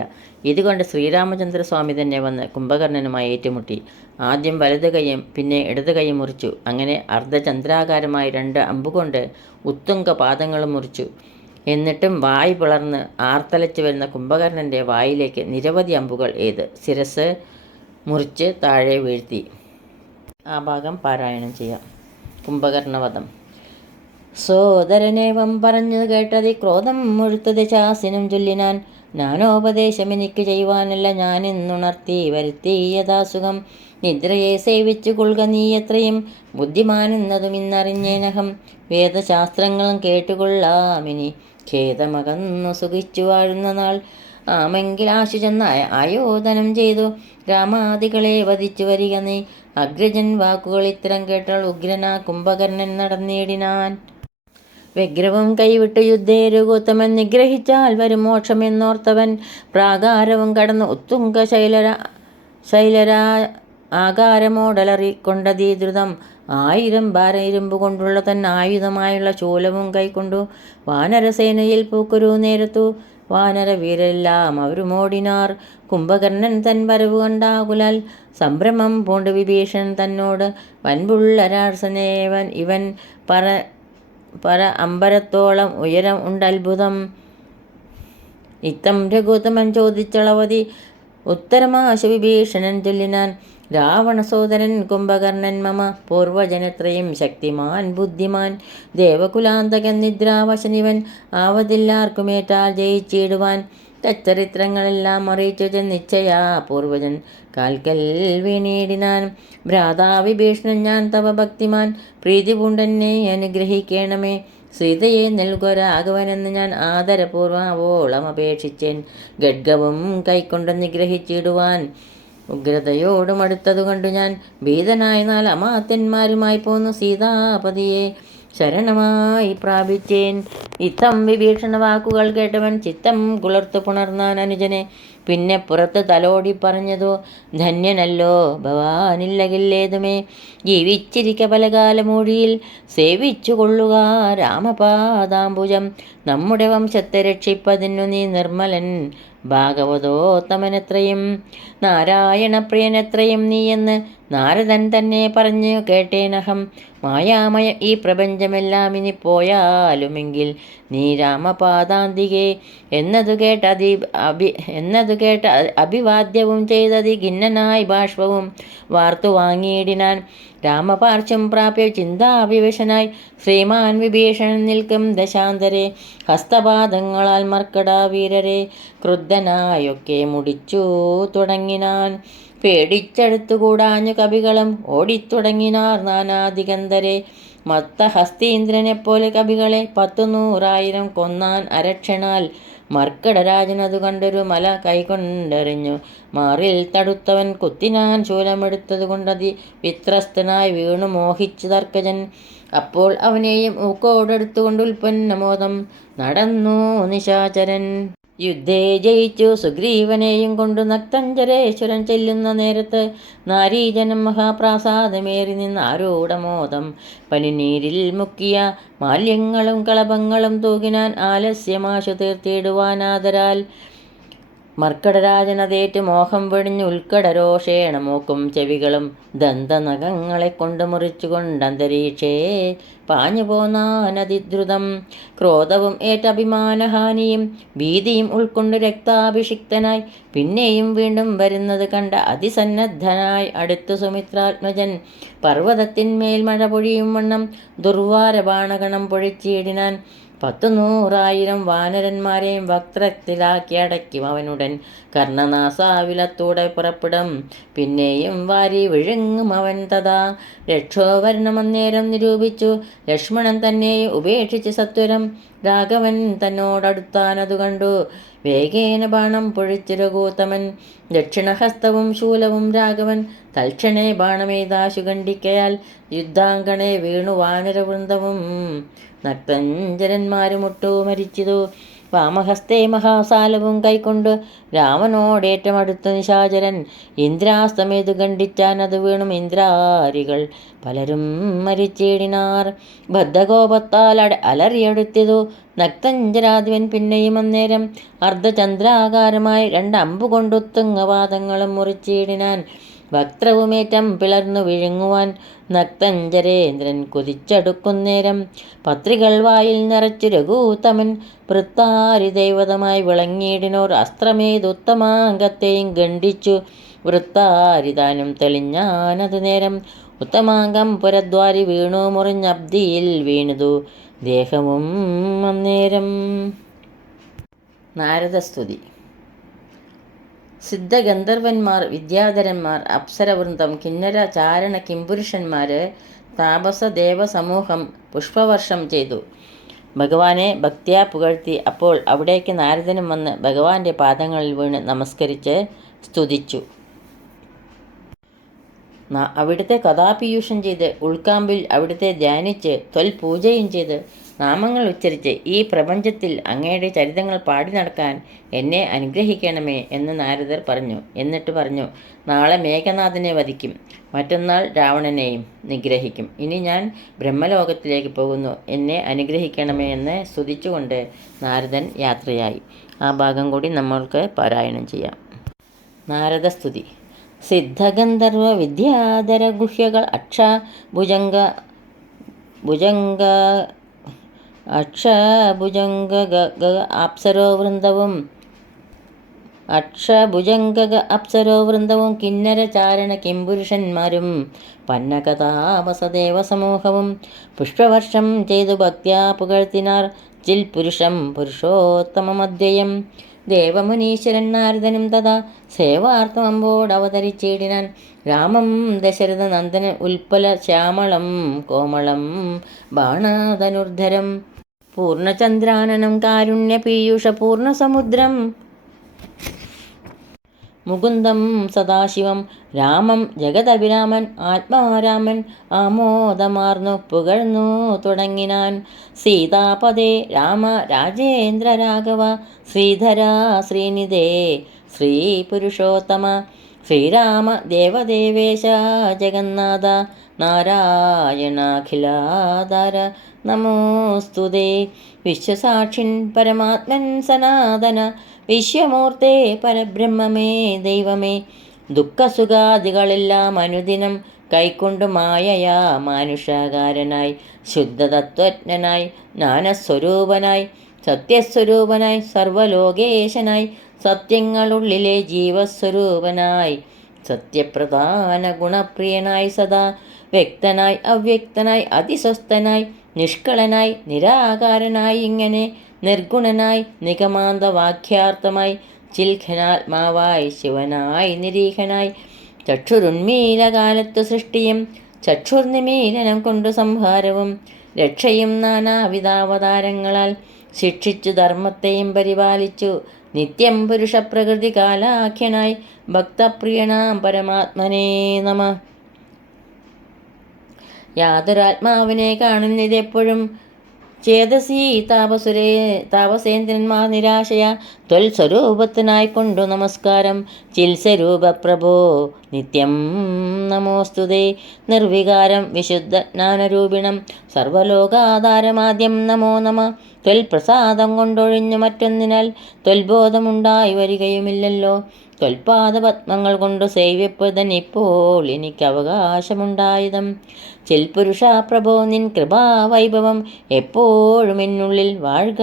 ഇതുകൊണ്ട് ശ്രീരാമചന്ദ്രസ്വാമി തന്നെ വന്ന് കുംഭകർണനുമായി ഏറ്റുമുട്ടി. ആദ്യം വലതു കൈയും പിന്നെ ഇടതു കൈയും മുറിച്ചു. അങ്ങനെ അർദ്ധചന്ദ്രാകാരമായ 2 അമ്പുകൊണ്ട് ഉത്തുംഗ പാദങ്ങളും മുറിച്ചു. എന്നിട്ടും വായ് പിളർന്ന് ആർത്തലച്ചു വരുന്ന കുംഭകർണൻ്റെ വായിലേക്ക് നിരവധി അമ്പുകൾ എയ്ത് ശിരസ് മുറിച്ച് താഴെ വീഴ്ത്തി. ആ ഭാഗം പാരായണം ചെയ്യാം. കുംഭകർണവധം. സോദരനേവം പറഞ്ഞു കേട്ടതി ക്രോധം മുഴുത്തത് ശാസിനും ചൊല്ലിനാൻ. ജ്ഞാനോപദേശമെനിക്ക് ചെയ്യുവാനല്ല ഞാനിന്നുണർത്തി വരുത്തി യഥാസുഖം. നിദ്രയെ സേവിച്ചു കൊള്ളുക നീ എത്രയും ബുദ്ധിമാനെന്നതും ഇന്നറിഞ്ഞേനഹം. വേദശാസ്ത്രങ്ങളും കേട്ടുകൊള്ളാമിനി ഖേദമകന്നു സുഖിച്ചു വാഴുന്ന നാൾ. ആമെങ്കിൽ ആശു ചെന്ന ആയോധനം ചെയ്തു രാമാദികളെ വധിച്ചു വരിക നീ. അഗ്രജൻ വാക്കുകൾ ഇത്തരം കേട്ടാൽ ഉഗ്രനാ കുംഭകർണൻ നടന്നേടിനാൻ. വ്യഗ്രവും കൈവിട്ട് യുദ്ധേരുകൂത്തമൻ നിഗ്രഹിച്ചാൽ വരും മോക്ഷമെന്നോർത്തവൻ. പ്രാകാരവും കടന്ന് ഉത്തുംഗ ശൈലരാ ആകാരമോടലറിക്കൊണ്ടതീ ദ്രുതം. 1000 ഭാര ഇരുമ്പ് കൊണ്ടുള്ള തൻ ആയുധമായുള്ള ശൂലവും കൈക്കൊണ്ടു വാനരസേനയിൽ പൂക്കൊരു നേരത്തു. വാനരവീരെല്ലാം അവരുമോടിനാർ. കുംഭകർണൻ തൻ വരവ് കണ്ടാകുലാൽ സംഭ്രമം പൂണ്ട് വിഭീഷണൻ തന്നോട്. വൻപുള്ളരാർസനേവൻ ഇവൻ പര അമ്പരത്തോളം ഉയരം ഉണ്ടത്ഭുതം. ഇത്തം രഘുത്തമൻ ചോദിച്ചളവതി ഉത്തരമാശ വിഭീഷണൻ ചൊല്ലിനാൻ. രാവണസോദരൻ കുംഭകർണൻ മമ പൂർവജനത്രയും ശക്തിമാൻ ബുദ്ധിമാൻ. ദേവകുലാന്തകൻ നിദ്രാവശനിവൻ ആവതില്ലാർക്കുമേറ്റാൽ ജയിച്ചിടുവാൻ. തച്ചരിത്രങ്ങളെല്ലാം അറിയിച്ചു ചെന്നിച്ചയാ പൂർവജൻ കാൽക്കൽ വീണീടിനാൻ. ഭ്രാതാവിഭീഷണൻ ഞാൻ തവ ഭക്തിമാൻ പ്രീതി പൂണ്ടെന്നെ അനുഗ്രഹിക്കണമേ. സീതയെ നൽകുക രാഘവനെന്ന് ഞാൻ ആദരപൂർവ്വം അപേക്ഷിച്ചേൻ. ഖഡ്ഗവും കൈക്കൊണ്ട് നിഗ്രഹിച്ചിടുവാൻ. ഉഗ്രതയോടും അടുത്തതു കണ്ടു ഞാൻ ഭീതനായ 4 അമാത്യന്മാരുമായി പോന്നു സീതാപതിയെ ശരണമായി പ്രാപിച്ചേൻ. ഇത്തം വിഭീഷണ വാക്കുകൾ കേട്ടവൻ ചിത്തം കുളിർത്തു പുണർന്നാൻ അനുജനെ. പിന്നെ പുറത്ത് തലോടി പറഞ്ഞതോ, ധന്യനല്ലോ ഭവാനില്ലകില്ലേതുമേ. ജീവിച്ചിരിക്ക പലകാലമൂഴിയിൽ സേവിച്ചു കൊള്ളുക രാമപാദാംബുജം. നമ്മുടെ വംശത്തെ രക്ഷിപ്പതിനു നീ നിർമ്മലൻ ഭാഗവതോത്തമനെത്രയും നാരായണപ്രിയനെത്രയും നീയെന്ന് നാരദൻ തന്നെ പറഞ്ഞു കേട്ടേനഹം. മായാമയ ഈ പ്രപഞ്ചമെല്ലാം ഇനി പോയാലുമെങ്കിൽ നീ രാമപാദാന്തികെ എന്നതു കേട്ട അഭിവാദ്യവും ചെയ്തതി ഖിന്നനായി ബാഷ്പവും വാർത്തു വാങ്ങിയിടിനാൻ. രാമപാർശ്വം പ്രാപ്യ ചിന്താവിവശനായി ശ്രീമാൻ വിഭീഷണൻ നിൽക്കും ദശാന്തരെ. ഹസ്തപാദങ്ങളാൽ മർക്കടാവീരരെ ക്രുദ്ധനായൊക്കെ മുടിച്ചു തുടങ്ങിനാൻ. പേടിച്ചെടുത്തുകൂടാഞ്ഞു കവികളും ഓടിത്തുടങ്ങിനാർ നാനാദിഗന്ധരെ. മത്തഹസ്തീന്ദ്രനെപ്പോലെ കവികളെ 100,000 കൊന്നാൻ അരക്ഷണാൽ. മർക്കടരാജനതു കണ്ടൊരു മല കൈകൊണ്ടെറിഞ്ഞു മാറിൽ തടുത്തവൻ കുത്തിനാൻ ശൂലമെടുത്തതു കൊണ്ടതി വിത്രസ്തനായി വീണു മോഹിച്ചു തർക്കജൻ. അപ്പോൾ അവനെയും ഊക്കോടെടുത്തുകൊണ്ട് ഉൽപ്പന്നമോദം നടന്നു നിശാചരൻ. യുദ്ധേ ജയിച്ചു സുഗ്രീവനെയും കൊണ്ടു നക്തഞ്ചരേശ്വരൻ ചെല്ലുന്ന നേരത്ത് നാരീജനം മഹാപ്രാസാദമേറി നിന്നാരൂഢമോദം പനിനീരിൽ മുക്കിയ മാല്യങ്ങളും കളഭങ്ങളും തൂകിനാൻ ആലസ്യമാശു തീർത്തിടുവാനാദരാൽ. മർക്കടരാജനതേറ്റ് മോഹം വെടിഞ്ഞു ഉൽക്കടരോഷേണ മൂക്കും ചെവികളും ദന്തനഖങ്ങളെ കൊണ്ട് മുറിച്ചുകൊണ്ടന്തരീക്ഷേ പാഞ്ഞു പോന്നാനതിദ്രുതം. ക്രോധവും ഏറ്റഭിമാനഹാനിയും ഭീതിയും ഉൾക്കൊണ്ടു രക്താഭിഷിക്തനായി പിന്നെയും വീണ്ടും വരുന്നത് കണ്ട അതിസന്നദ്ധനായി അടുത്തു സുമിത്രാത്മജൻ. പർവ്വതത്തിന്മേൽ മഴ പൊഴിയും വണ്ണം ദുർവാരബാണഗണം പൊഴിച്ചിടിനാൻ. 100,000 വാനരന്മാരെയും വക്രത്തിലാക്കി അടയ്ക്കും അവനുടൻ. കർണനാസാവിലത്തൂടെ പുറപ്പെടും പിന്നെയും വാരി വിഴുങ്ങും അവൻ തഥാ. രക്ഷോവർണമന്നേരം നിരൂപിച്ചു ലക്ഷ്മണൻ തന്നെയും ഉപേക്ഷിച്ച് സത്വരം. രാഘവൻ തന്നോടടുത്താനതു കണ്ടു വേഗേന ബാണം പൊഴിച്ചു രഘൂത്തമൻ. ദക്ഷിണഹസ്തവും ശൂലവും രാഘവൻ തൽക്ഷണേ ബാണമേതാശു ഖണ്ഡിക്കയാൽ. യുദ്ധാങ്കണേ വീണു വാനരവൃന്ദവും നക്തഞ്ചരന്മാരുമൊട്ടു മരിച്ചിതു. വാമഹസ്തേ മഹാസാലവും കൈക്കൊണ്ട് രാമനോടേറ്റമടുത്ത നിശാചരൻ. ഇന്ദ്രാസ്തമേതു ഖണ്ഡിച്ചാനത് വീണും ഇന്ദ്രാരികൾ പലരും മരിച്ചിടിനാർ. ബദ്ധകോപത്താൽ അലറിയടുത്തിതു നക്തഞ്ചരാധിപൻ പിന്നെയും അന്നേരം. അർദ്ധചന്ദ്രാകാരമായി 2 അമ്പുകൊണ്ടു തുംഗവാദങ്ങളും മുറിച്ചിടിനാൻ. വക്രവുമേറ്റം പിളർന്നു വിഴുങ്ങുവാൻ നക്തഞ്ചരേന്ദ്രൻ കുതിച്ചടുക്കുന്നേരം. പത്രികൾ വായിൽ നിറച്ചു രഘൂത്തമൻ വൃത്താരി ദൈവതമായി വിളങ്ങിയിടിനോർ. അസ്ത്രമേതുത്തമാങ്കത്തെയും ഖണ്ഡിച്ചു വൃത്താരിതാനും തെളിഞ്ഞാനതു നേരം. ഉത്തമാങ്കം പുരദ്വാരി വീണു മുറിഞ്ഞബ്ദിയിൽ വീണതു ദേഹവും അന്നേരം. നാരദസ്തുതി. സിദ്ധഗന്ധർവന്മാർ, വിദ്യാധരന്മാർ, അപ്സരവൃന്ദം, കിന്നര ചാരണ കിംപുരുഷന്മാർ, താപസ ദേവസമൂഹം പുഷ്പവർഷം ചെയ്തു. ഭഗവാനെ ഭക്തിയാ പുകഴ്ത്തി. അപ്പോൾ അവിടേക്ക് നാരദനും വന്ന് ഭഗവാന്റെ പാദങ്ങളിൽ വീണ് നമസ്കരിച്ച് സ്തുതിച്ചു. അവിടുത്തെ കഥാപീയൂഷം ചെയ്ത് ഉൾക്കാമ്പിൽ അവിടുത്തെ ധ്യാനിച്ച് പൂജയും ചെയ്ത് നാമങ്ങൾ ഉച്ചരിച്ച് ഈ പ്രപഞ്ചത്തിൽ അങ്ങയുടെ ചരിതങ്ങൾ പാടി നടക്കാൻ എന്നെ അനുഗ്രഹിക്കണമേ എന്ന് നാരദർ പറഞ്ഞു. എന്നിട്ട് പറഞ്ഞു, നാളെ മേഘനാഥനെ വധിക്കും, മറ്റന്നാൾ രാവണനെയും നിഗ്രഹിക്കും. ഇനി ഞാൻ ബ്രഹ്മലോകത്തിലേക്ക് പോകുന്നു, എന്നെ അനുഗ്രഹിക്കണമേ എന്ന് സ്തുതിച്ചുകൊണ്ട് നാരദൻ യാത്രയായി. ആ ഭാഗം കൂടി നമ്മൾക്ക് പാരായണം ചെയ്യാം. നാരദസ്തുതി. സിദ്ധഗന്ധർവ വിദ്യാധര ഗുഹ്യകൾ അക്ഷഭുജംഗ അപ്സരോവൃന്ദവും കിന്നര ചാരണ കിംപുരുഷന്മാരും പന്നകതാപസദേവ സമൂഹവും പുഷ്പവർഷം ചെയ്തു ഭക്ത്യാ പുകഴ്ത്തിനാർ. ചിൽ പുരുഷം പുരുഷോത്തമമദ്വയം. ദേവമുനീശ്വരൻ നാരദനും തഥാ സേവാർത്ഥമമ്പോടവതരിച്ചിടിനാൻ. രാമം ദശരഥ നന്ദന ഉൽപ്പല ശ്യാമളം കോമളം ബാണധനുർധരം. പൂർണ്ണചന്ദ്രാനനം കാരുണ്യ പീയൂഷ പൂർണ്ണസമുദ്രം മുകുന്ദം സദാശിവം. രാമം ജഗദഭിരാമൻ ആത്മാരാമൻ ആമോദമാർന്നു പുകഴ്ന്നു തുടങ്ങിനാൻ. സീതാപദേ രാമ രാജേന്ദ്ര രാഘവ ശ്രീധര ശ്രീനിധേ ശ്രീപുരുഷോത്തമ. ശ്രീരാമ ദേവദേവേശ ജഗന്നാഥ നാരായണാഖിലാധാര നമോസ്തുതേ. വിശ്വസാക്ഷിൻ പരമാത്മൻ സനാതന വിശ്വമൂർത്തേ പരബ്രഹ്മമേ ദൈവമേ. ദുഃഖസുഖാദികളെല്ലാം അനുദിനം കൈക്കൊണ്ടു മായയാ മാനുഷാകാരനായി ശുദ്ധതത്വജ്ഞനായി ജ്ഞാനസ്വരൂപനായി സത്യസ്വരൂപനായി സർവലോകേശനായി സത്യങ്ങളുള്ളിലെ ജീവസ്വരൂപനായി സത്യപ്രധാന ഗുണപ്രിയനായി സദാ വ്യക്തനായി അവ്യക്തനായി അതിസ്വസ്ഥനായി നിഷ്കളനായി നിരാകാരനായി ഇങ്ങനെ നിർഗുണനായി നിഗമാന്ത വാക്യാർത്ഥമായി ചിൽഖനാത്മാവായി ശിവനായി നിരീഹനായി ചക്ഷുരുന്മീലകാലത്തു സൃഷ്ടിയും ചക്ഷുർനിമീലനം കൊണ്ടു സംഹാരവും രക്ഷയും നാനാവിധാവതാരങ്ങളാൽ ശിക്ഷിച്ചു ധർമ്മത്തെയും പരിപാലിച്ചു നിത്യം പുരുഷപ്രകൃതി കാലാഖ്യനായി ഭക്തപ്രിയനാം പരമാത്മനേ നമ. യാതൊരാത്മാവിനെ കാണുന്നിതെപ്പോഴും ചേതസീ താപസേന്ദ്രന്മാർ നിരാശയ ത്വൽസ്വരൂപത്തിനായിക്കൊണ്ടു നമസ്കാരം. ചിൽസ്വരൂപ പ്രഭോ നിത്യം നമോസ്തുതേ. നിർവികാരം വിശുദ്ധ ജ്ഞാനരൂപിണം സർവലോകാധാരമാദ്യം നമോ നമ. ത്വൽപ്രസാദം കൊണ്ടൊഴിഞ്ഞു മറ്റൊന്നിനാൽ ത്വൽബോധമുണ്ടായി വരികയുമില്ലല്ലോ. ത്വൽപാദപത്മങ്ങൾ കൊണ്ടു സേവ്യപ്പതൻ ഇപ്പോൾ എനിക്ക് അവകാശമുണ്ടായതും. ചിൽപുരുഷ പ്രഭോ നിൻ കൃപാവൈഭവം എപ്പോഴും എന്നുള്ളിൽ വാഴ്ക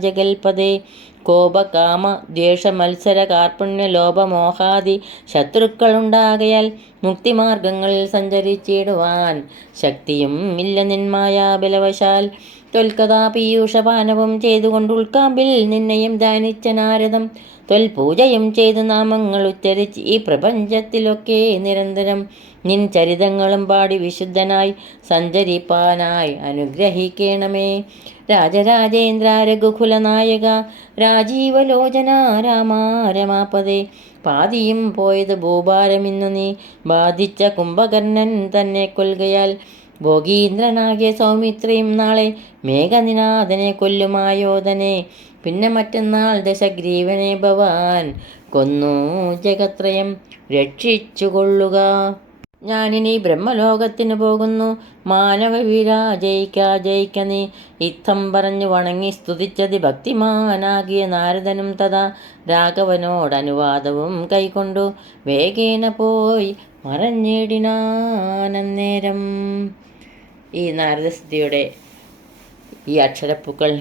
ജഗൽപദേ. കോപകാമ ദ്വേഷ മത്സര കാർപ്പണ്യ ലോപമോഹാദി ശത്രുക്കളുണ്ടാകയാൽ മുക്തിമാർഗങ്ങളിൽ സഞ്ചരിച്ചിടുവാൻ ശക്തിയും ഇല്ല നിന്മായാബലവശാൽ. ത്വൽക്കഥാ പീയൂഷപാനവും ചെയ്തുകൊണ്ട് ഉൾക്കാമ്പിൽ നിന്നെയും ധ്യാനിച്ച നാരദം ത്വൽപൂജയും ചെയ്തു നാമങ്ങൾ ഉച്ചരിച്ച് ഈ പ്രപഞ്ചത്തിലൊക്കെ നിരന്തരം നിൻ ചരിതങ്ങളും പാടി വിശുദ്ധനായി സഞ്ചരിപ്പാനായി അനുഗ്രഹിക്കണമേ. രാജരാജേന്ദ്ര രഘുകുലനായക രാജീവലോചന രാമാ രമാപദേ. പാതിയും പോയത് ഭൂഭാരമിന്നു നീ ബാധിച്ച കുംഭകർണൻ തന്നെ കൊൽകയാൽ ഭോഗീന്ദ്രനാകിയ സൗമിത്രിയും നാളെ മേഘനിനാഥനെ കൊല്ലുമായോധനെ. പിന്നെ മറ്റന്നാൾ ദശഗ്രീവനെ ഭവാൻ കൊന്നു ജഗത്രയം രക്ഷിച്ചുകൊള്ളുക. ഞാനിനി ബ്രഹ്മലോകത്തിന് പോകുന്നു മാനവവീര ജയിക്ക നീ. ഇത്തം പറഞ്ഞു വണങ്ങി സ്തുതിച്ചതി ഭക്തിമാനാകിയ നാരദനും തഥാ രാഘവനോടനുവാദവും കൈക്കൊണ്ടു വേഗേന പോയി മറഞ്ഞിടിനാനന്നേരം. ഈ നാരദസ്തുതിയുടെ ഈ അക്ഷരപ്പൂക്കൾ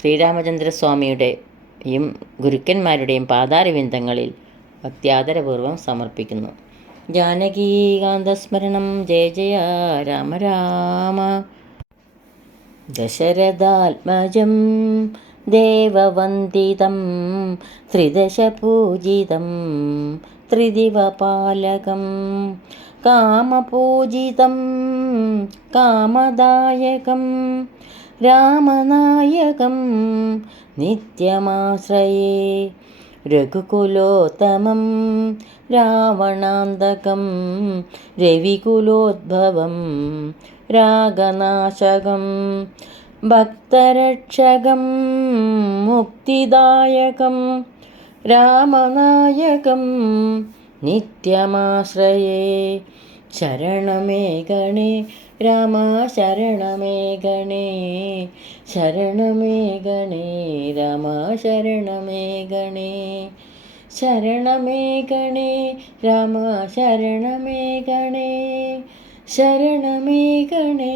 ശ്രീരാമചന്ദ്രസ്വാമിയുടെയും ഗുരുക്കന്മാരുടെയും പാതാരവിന്ദങ്ങളിൽ ഭക്ത്യാദരപൂർവ്വം സമർപ്പിക്കുന്നു. ജാനകീകാന്തസ്മരണം. ജയ ജയ രാമ രാമ. ദശരഥാത്മജം ദേവവന്ദിതം ത്രിദശപൂജിതം ത്രിദിവപാലകം കാമപൂജിതം കാമദായകം രാമനായകം നിത്യമാശ്രയേ. രഘുകുലോത്തമം രാവണാന്തകം രവികുലോദ്ഭവം രാഗനാശകം ഭക്തരക്ഷകം മുക്തിദായകം രാമനായകം നിത്യമാശ്രയേ. ശരണമേ ഗണേ രാമ ശരണമേ ഗണേ ശരണമേ ഗണേ രാമ ശരണമേ ഗണേ ശരണമേ ഗണേ രാമ ശരണമേ ഗണേ ശരണമേ ഗണേ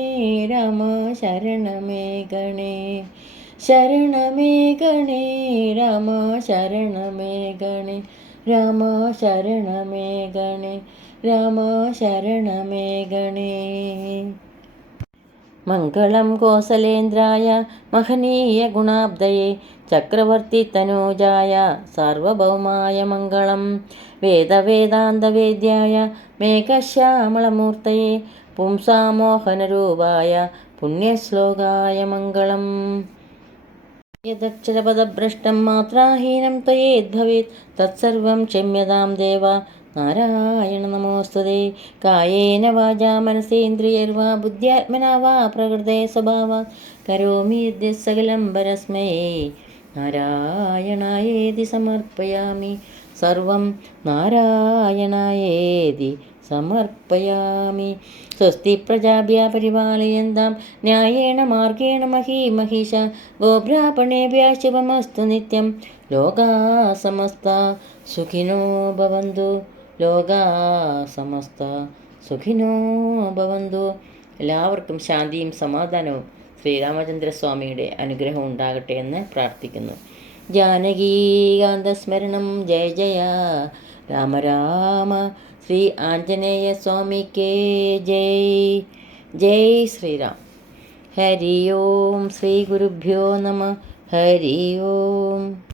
രാമ ശരണമേ ഗണേ ശരണമേ ഗണേ രാമ ശരണമേ ഗണേ രാമ ശരണമേ ഗണേ രാമ ശരണമേ ഗണേ. മംഗളം കോസലേന്ദ്രായ മഹനീയ ഗുണാബ്ദയേ ചക്രവർത്തി തനൂജായ സാർവഭൗമായ മംഗളം. വേദവേദാന്തവേദ്യായ മേഘശ്യാമളമൂർത്തയേ പുംസാമോഹനരൂപായ പുണ്യശ്ലോകായ മംഗളം. യദക്ഷരപദഭ്രഷ്ടം മാത്രാഹീനം ത്വയേദ്ഭവേത് തത്സർവം ക്ഷമ്യതാം ദേവ നാരായണ നമോസ്തുതേ. കായേന വാചാ മനസേന്ദ്രിയൈർവാ ബുദ്ധ്യാത്മനാ വാ പ്രകൃതേ സ്വഭാവാത് കരോമി യദ്യത് സകലം പരസ്മൈ നാരായണായേതി സമർപ്പയാമി. സർവം നാരായണായേതി സമർപ്പയാമി. സ്വസ്തി പ്രജാഭ്യ പരിപാലയന്താം ന്യായേണ മാർഗേണ മഹീമഹീഷ ഗോബ്രാഹ്മണേഭ്യഃ ശുഭമസ്തു നിത്യം. ലോകാ സമസ്താ സുഖിനോ ഭവന്തു. ലോകാ സമസ്താ സുഖിനോ ഭവന്തു. എല്ലാവർക്കും ശാന്തിയും സമാധാനവും ശ്രീരാമചന്ദ്രസ്വാമിയുടെ അനുഗ്രഹം ഉണ്ടാകട്ടെ എന്ന് പ്രാർത്ഥിക്കുന്നു. ജാനകീകാന്തസ്മരണം. ജയ ജയ രാമ രാമ. ശ്രീ ആഞ്ജനേയ സ്വാമിക്കേ ജയ്. ജയ് ശ്രീരാം. ഹരി ഓം. ശ്രീ ഗുരുഭ്യോ നമഃ. ഹരി ഓം.